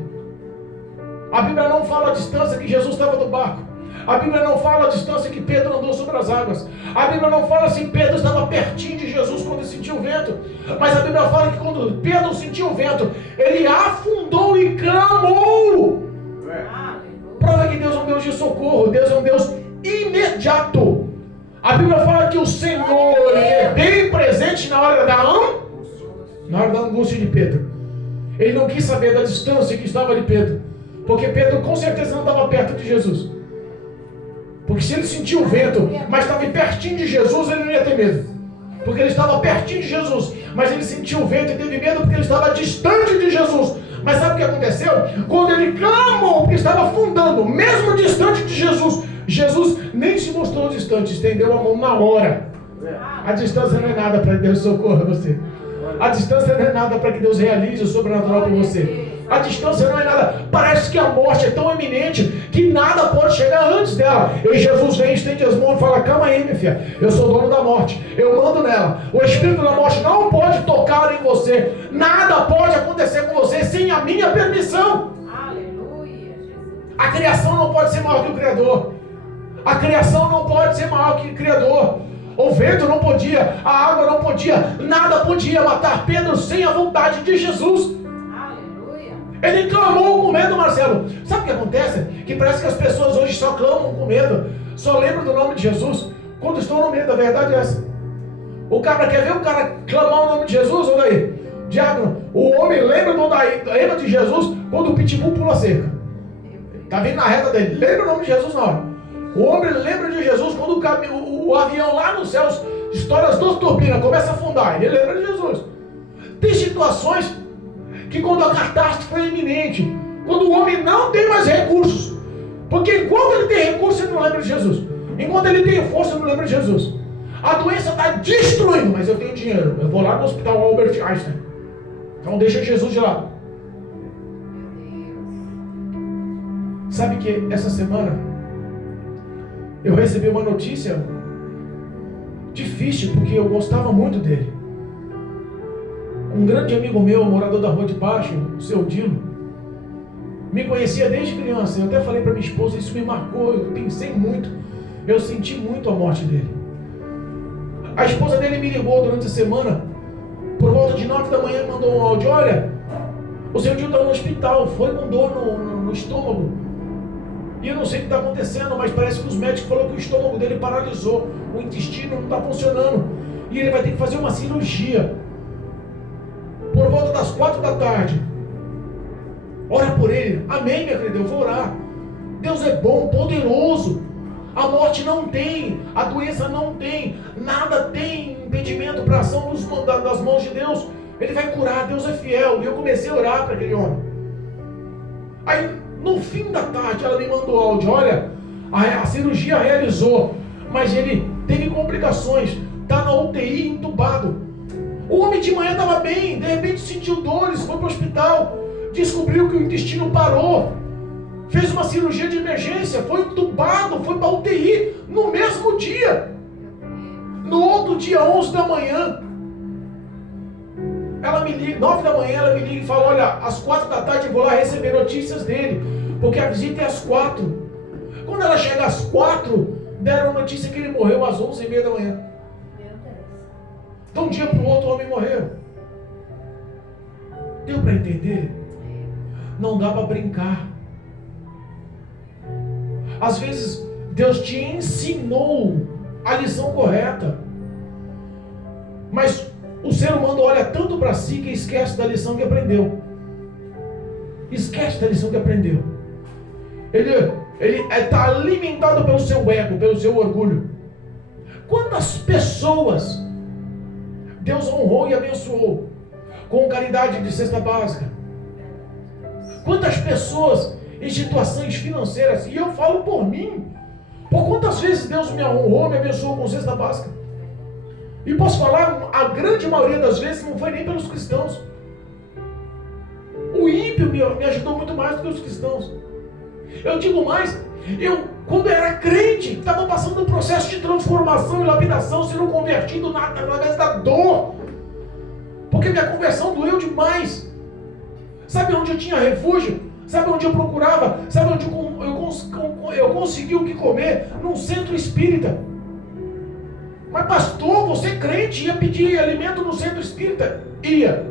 A Bíblia não fala a distância que Jesus estava do barco. A Bíblia não fala a distância que Pedro andou sobre as águas. A Bíblia não fala se Pedro estava pertinho de Jesus quando ele sentiu o vento. Mas a Bíblia fala que quando Pedro sentiu o vento, ele afundou e clamou. Prova que Deus é um Deus de socorro. Deus é um Deus imediato. A Bíblia fala que o Senhor é bem presente na hora da angústia de Pedro. Ele não quis saber da distância que estava de Pedro, porque Pedro com certeza não estava perto de Jesus. Porque se ele sentiu o vento, mas estava pertinho de Jesus, ele não ia ter medo. Porque ele estava pertinho de Jesus, mas ele sentiu o vento e teve medo porque ele estava distante de Jesus. Mas sabe o que aconteceu? Quando ele clamou, porque estava afundando, mesmo distante de Jesus, Jesus nem se mostrou distante, estendeu a mão na hora. A distância não é nada para que Deus socorra você. A distância não é nada para que Deus realize o sobrenatural por você. A distância não é nada. Parece que a morte é tão eminente que nada pode chegar antes dela. E Jesus vem, estende as mãos e fala: calma aí, minha filha, eu sou dono da morte, eu mando nela. O espírito da morte não pode tocar em você. Nada pode acontecer com você sem a minha permissão. Aleluia. A criação não pode ser maior que o Criador. A criação não pode ser maior que o Criador. O vento não podia, a água não podia, nada podia matar Pedro sem a vontade de Jesus. Aleluia. Ele clamou com medo, Marcelo. Sabe o que acontece? Que parece que as pessoas hoje só clamam com medo, só lembram do nome de Jesus quando estão no medo. A verdade é essa. O cara quer ver o cara clamar o nome de Jesus? Olha aí, diácono, o homem lembra de Jesus quando o pitbull pula a cerca. Está vindo na reta dele, lembra o nome de Jesus na hora. O homem lembra de Jesus quando o avião lá nos céus estoura as duas turbinas, começa a afundar. Ele lembra de Jesus. Tem situações que quando a catástrofe é iminente, quando o homem não tem mais recursos, porque enquanto ele tem recursos, ele não lembra de Jesus. Enquanto ele tem força, ele não lembra de Jesus. A doença está destruindo, mas eu tenho dinheiro. Eu vou lá no hospital Albert Einstein. Então deixa Jesus de lado. Sabe que essa semana eu recebi uma notícia difícil, porque eu gostava muito dele. Um grande amigo meu, morador da rua de baixo, o seu Dilo, me conhecia desde criança. Eu até falei para minha esposa, isso me marcou, eu pensei muito, eu senti muito a morte dele. A esposa dele me ligou durante a semana, por volta de 9 da manhã, mandou um áudio: olha, o seu Dilo está no hospital, foi com dor no estômago. E eu não sei o que está acontecendo, mas parece que os médicos falaram que o estômago dele paralisou, o intestino não está funcionando, e ele vai ter que fazer uma cirurgia. Por volta das 4 da tarde. Ora por ele. Amém, minha querida, eu vou orar. Deus é bom, poderoso. A morte não tem, a doença não tem, nada tem impedimento para a ação das mãos de Deus. Ele vai curar, Deus é fiel. E eu comecei a orar para aquele homem. Aí, no fim da tarde, ela me mandou áudio: olha, a cirurgia realizou, mas ele teve complicações, está na UTI, entubado. O homem de manhã estava bem, de repente sentiu dores, foi para o hospital, descobriu que o intestino parou, fez uma cirurgia de emergência, foi entubado, foi para a UTI no mesmo dia. No outro dia, 11 da manhã, ela me liga, 9 da manhã, ela me liga e fala: olha, às 4 da tarde eu vou lá receber notícias dele, porque a visita é às 4. Quando ela chega às 4, deram a notícia que ele morreu às 11h30 da manhã. Então, de um dia para o outro, o homem morreu. Deu para entender? Não dá para brincar. Às vezes, Deus te ensinou a lição correta, mas o ser humano olha tanto para si que esquece da lição que aprendeu. Esquece da lição que aprendeu. Ele está alimentado pelo seu ego, pelo seu orgulho. Quantas pessoas Deus honrou e abençoou com caridade de cesta básica? Quantas pessoas em situações financeiras, e eu falo por mim, por quantas vezes Deus me honrou, me abençoou com cesta básica? E posso falar, a grande maioria das vezes não foi nem pelos cristãos. O ímpio me ajudou muito mais do que os cristãos. Eu digo mais, quando eu era crente, estava passando um processo de transformação e lapidação, sendo convertido através da dor, porque minha conversão doeu demais. Sabe onde eu tinha refúgio? Sabe onde eu procurava? Sabe onde eu consegui o que comer? Num centro espírita. Mas pastor, você crente, ia pedir alimento no centro espírita? Ia.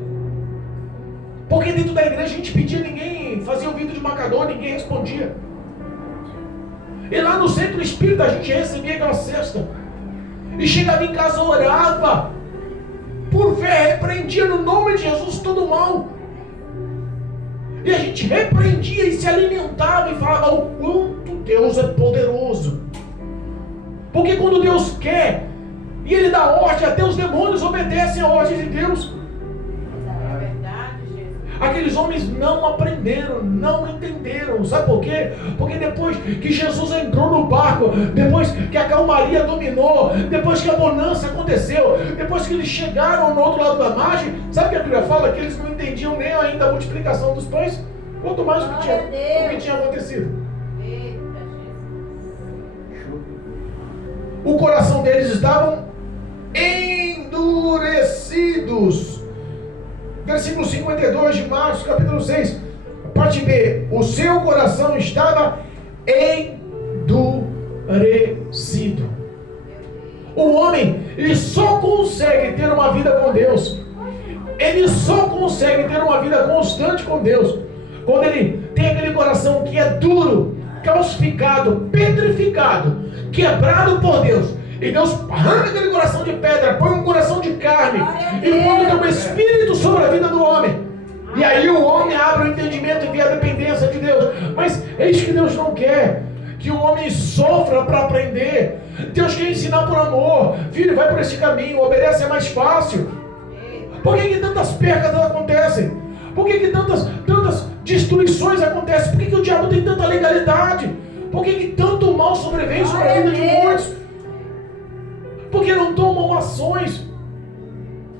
Porque dentro da igreja a gente pedia, ninguém fazia o vídeo de macador, ninguém respondia. E lá no centro espírita a gente recebia aquela cesta. E chegava em casa, orava. Por fé, repreendia no nome de Jesus todo mal. E a gente repreendia e se alimentava e falava o quanto Deus é poderoso. Porque quando Deus quer e Ele dá ordem, até os demônios obedecem a ordem de Deus. É verdade, Jesus. Aqueles homens não aprenderam, não entenderam. Sabe por quê? Porque depois que Jesus entrou no barco, depois que a calmaria dominou, depois que a bonança aconteceu, depois que eles chegaram no outro lado da margem, sabe o que a Bíblia fala? Que eles não entendiam nem ainda a multiplicação dos pães, quanto mais o que tinha acontecido. Eita, Jesus. O coração deles estavam endurecidos. Versículo 52 de Marcos, capítulo 6, parte B. O seu coração estava endurecido. O homem, ele só consegue ter uma vida com Deus, ele só consegue ter uma vida constante com Deus quando ele tem aquele coração que é duro, calcificado, petrificado, quebrado por Deus. E Deus arranca aquele coração de pedra, põe um coração de carne e põe um espírito sobre a vida do homem. E aí o homem abre o entendimento e vê a dependência de Deus. Mas é isso que Deus não quer, que o homem sofra para aprender. Deus quer ensinar por amor. Filho, vai por esse caminho, obedece, é mais fácil. Por que tantas percas acontecem? Por que tantas destruições acontecem? Por que o diabo tem tanta legalidade? Por que tanto mal sobrevém sobre a vida de muitos? Porque não tomam ações.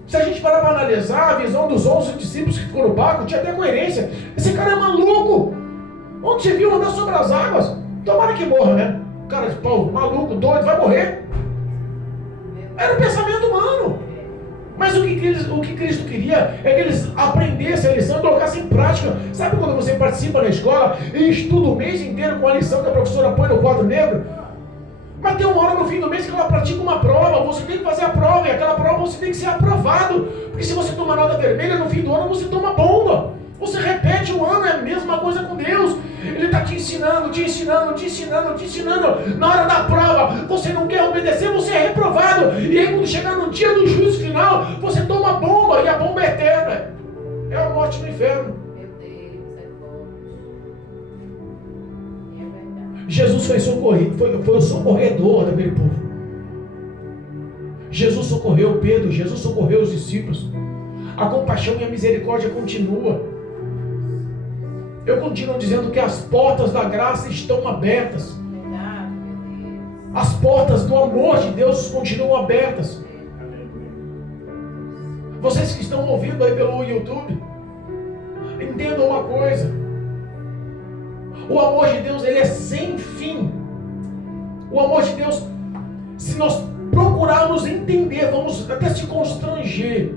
Se a gente parar para analisar a visão dos 11 discípulos que ficou no barco, tinha até coerência. Esse cara é maluco. Onde você viu andar sobre as águas? Tomara que morra, né? Cara de pau, maluco, doido, vai morrer. Era o pensamento humano. Mas o que Cristo queria é que eles aprendessem a lição e colocassem em prática. Sabe quando você participa na escola e estuda o mês inteiro com a lição que a professora põe no quadro negro? Mas tem uma hora no fim do mês que ela pratica uma prova, você tem que fazer a prova, e aquela prova você tem que ser aprovado. Porque se você toma nota vermelha, no fim do ano você toma bomba. Você repete o ano, é a mesma coisa com Deus. Ele está te ensinando, te ensinando, te ensinando, te ensinando. Na hora da prova, você não quer obedecer, você é reprovado. E aí quando chegar no dia do juízo final, você toma bomba, e a bomba é eterna. É a morte no inferno. Meu Deus, é forte. É verdade. Jesus foi socorrido, foi o socorredor daquele povo. Jesus socorreu Pedro, Jesus socorreu os discípulos. A compaixão e a misericórdia continua. Eu continuo dizendo que as portas da graça estão abertas. As portas do amor de Deus continuam abertas. Vocês que estão ouvindo aí pelo YouTube, entendam uma coisa: o amor de Deus, ele é sem fim. O amor de Deus, se nós procurarmos entender, vamos até se constranger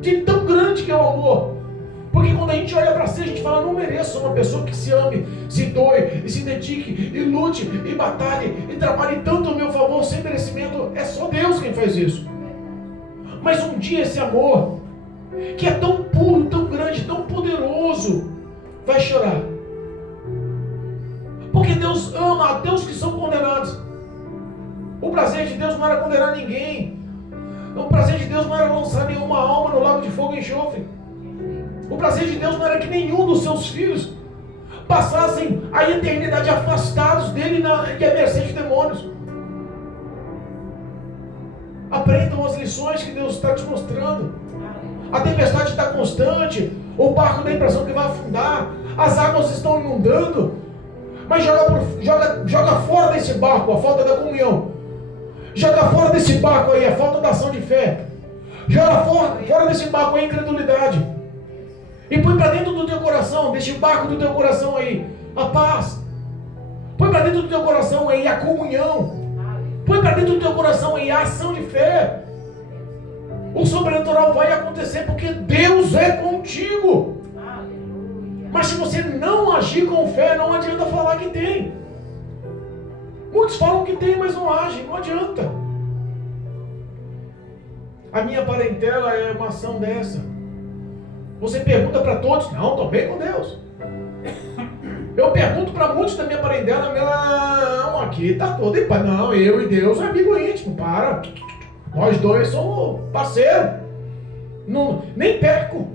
de tão grande que é o amor. Porque quando a gente olha para si, a gente fala: não mereço uma pessoa que se ame, se doe, e se dedique, e lute, e batalhe, e trabalhe tanto ao meu favor sem merecimento. É só Deus quem faz isso. Mas um dia esse amor, que é tão puro, tão grande, tão poderoso, vai chorar. Porque Deus ama até os que são condenados. O prazer de Deus não era condenar ninguém. O prazer de Deus não era lançar nenhuma alma no lago de fogo e enxofre. O prazer de Deus não era que nenhum dos seus filhos passassem a eternidade afastados dele e à mercê de demônios. Aprendam as lições que Deus está te mostrando. A tempestade está constante, o barco dá a impressão que vai afundar, as águas estão inundando, mas joga fora desse barco a falta da comunhão. Joga fora desse barco aí a falta da ação de fé. Joga fora desse barco aí a incredulidade. E põe para dentro do teu coração, desse barco do teu coração aí, a paz. Põe para dentro do teu coração aí a comunhão. Põe para dentro do teu coração aí a ação de fé. O sobrenatural vai acontecer porque Deus é contigo. Mas se você não agir com fé, não adianta falar que tem. Muitos falam que tem, mas não agem, não adianta. A minha parentela é uma ação dessa. Você pergunta para todos: não, estou bem com Deus. Eu pergunto para muitos da minha parentela: não, aqui está todo em paz. Não, eu e Deus é amigo íntimo, para. Nós dois somos parceiros. Não, nem peco.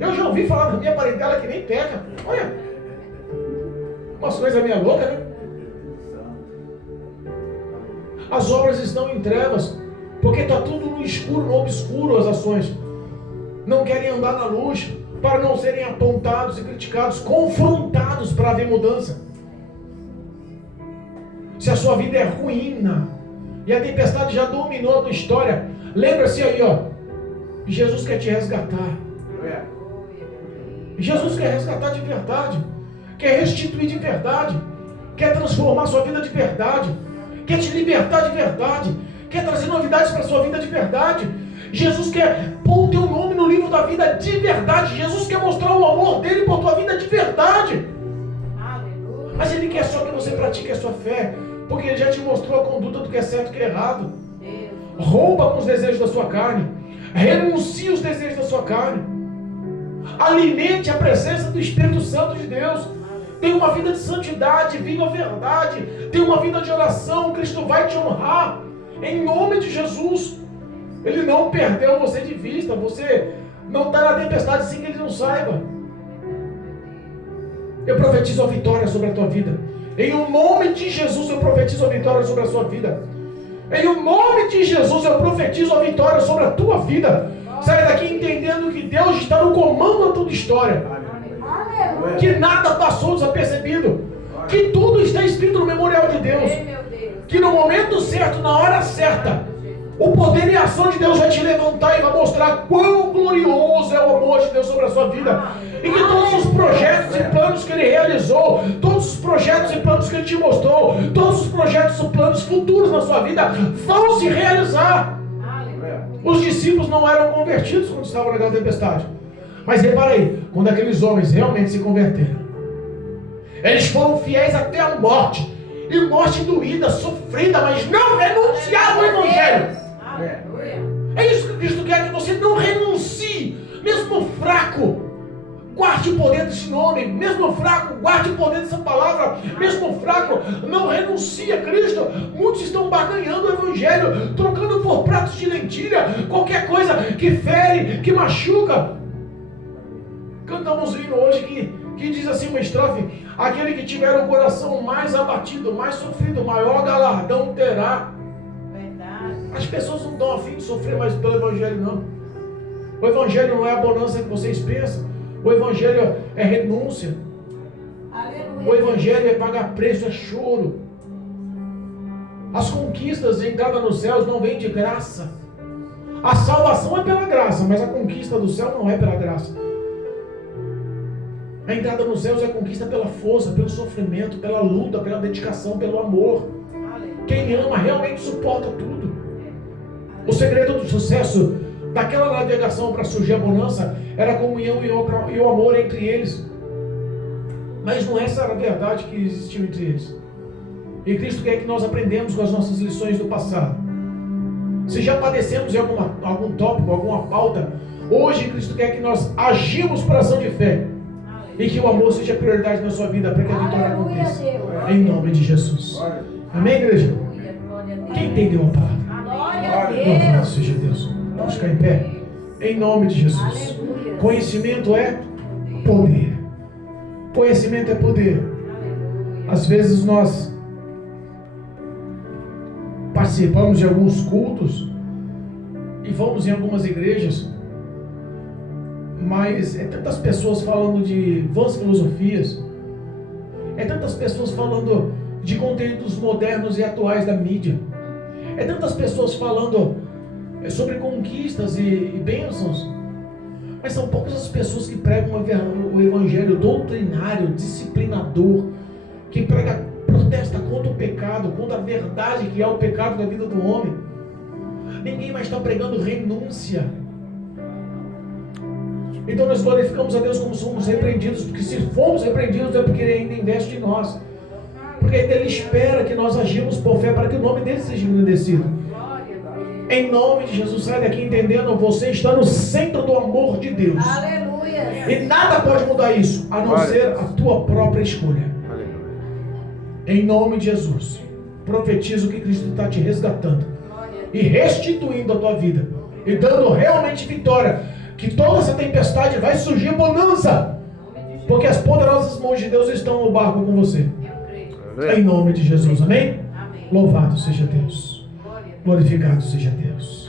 Eu já ouvi falar da minha parentela que nem peca. Olha, umas coisas meio loucas, né? As obras estão em trevas, porque está tudo no escuro, no obscuro as ações. Não querem andar na luz, para não serem apontados e criticados, confrontados para haver mudança. Se a sua vida é ruína, e a tempestade já dominou a tua história, lembra-se aí, ó, Jesus quer te resgatar. Jesus quer resgatar de verdade, quer restituir de verdade, quer transformar a sua vida de verdade, quer te libertar de verdade, quer trazer novidades para a sua vida de verdade. Jesus quer pôr o teu nome no livro da vida de verdade. Jesus quer mostrar o amor dele por tua vida de verdade. Mas ele quer só que você pratique a sua fé, porque ele já te mostrou a conduta do que é certo e que é errado. Rompa com os desejos da sua carne, renuncie os desejos da sua carne, alimente a presença do Espírito Santo de Deus. Tenha uma vida de santidade, viva a verdade, tenha uma vida de oração. Cristo vai te honrar em nome de Jesus. Ele não perdeu você de vista. Você não está na tempestade sem que ele não saiba. Eu profetizo a vitória sobre a tua vida. Em o nome de Jesus eu profetizo a vitória sobre a sua vida. Em o nome de Jesus eu profetizo a vitória sobre a tua vida. Sai daqui entendendo que Deus está no comando da tua história. Que nada passou desapercebido. Que tudo está escrito no memorial de Deus. Que no momento certo, na hora certa, o poder e a ação de Deus vai te levantar e vai mostrar quão glorioso é o amor de Deus sobre a sua vida. E que todos os projetos e planos que Ele realizou, todos os projetos e planos que Ele te mostrou, todos os projetos e planos futuros na sua vida vão se realizar. Os discípulos não eram convertidos quando estavam naquela tempestade. Mas repara aí, quando aqueles homens realmente se converteram, eles foram fiéis até a morte. E morte doída, sofrida, mas não renunciaram ao Evangelho. É isso que Cristo quer, que você não renuncie, mesmo fraco. Guarde o poder desse nome, mesmo fraco, guarde o poder dessa palavra, mesmo fraco, não renuncie a Cristo. Muitos estão barganhando o Evangelho, trocando por pratos de lentilha, qualquer coisa que fere, que machuca. Cantamos um hino hoje que diz assim uma estrofe: Aquele que tiver o coração mais abatido, mais sofrido, maior galardão terá. Verdade. As pessoas não estão a fim de sofrer mais pelo Evangelho, não. O Evangelho não é a bonança que vocês pensam. O Evangelho é renúncia. Aleluia. O Evangelho é pagar preço, é choro. As conquistas de entrada nos céus não vêm de graça. A salvação é pela graça, mas a conquista do céu não é pela graça. A entrada nos céus é conquista pela força, pelo sofrimento, pela luta, pela dedicação, pelo amor. Aleluia. Quem ama realmente suporta tudo. O segredo do sucesso daquela navegação para surgir a bonança era a comunhão e o amor entre eles. Mas não essa era a verdade que existiu entre eles. E Cristo quer que nós aprendamos com as nossas lições do passado. Se já padecemos em algum tópico, alguma pauta, hoje Cristo quer que nós agimos por ação de fé. E que o amor seja prioridade na sua vida para que a vitória aconteça. Em nome de Jesus. Amém, igreja? Quem entendeu a palavra? Glória a Louvado Deus. seja Deus. Vamos ficar em pé. Em nome de Jesus. Aleluia. Conhecimento é poder. Conhecimento é poder. Aleluia. Às vezes nós participamos de alguns cultos e vamos em algumas igrejas, mas é tantas pessoas falando de vãs filosofias, é tantas pessoas falando de conteúdos modernos e atuais da mídia, é tantas pessoas falando sobre conquistas e bênçãos, mas são poucas as pessoas que pregam o evangelho doutrinário, disciplinador, que protesta contra o pecado, contra a verdade que é o pecado da vida do homem. Ninguém mais está pregando renúncia. Então nós glorificamos a Deus como somos repreendidos, porque se fomos repreendidos é porque Ele ainda investe em nós. Porque Ele espera que nós agimos por fé para que o nome dele seja engrandecido. Em nome de Jesus, sai daqui entendendo, você está no centro do amor de Deus. Aleluia. E nada pode mudar isso, a não ser a tua própria escolha. Em nome de Jesus, profetizo que Cristo está te resgatando e restituindo a tua vida e dando realmente vitória, que toda essa tempestade vai surgir bonança, porque as poderosas mãos de Deus estão no barco com você. Em nome de Jesus, amém? Amém. Louvado seja Deus, glorificado seja Deus.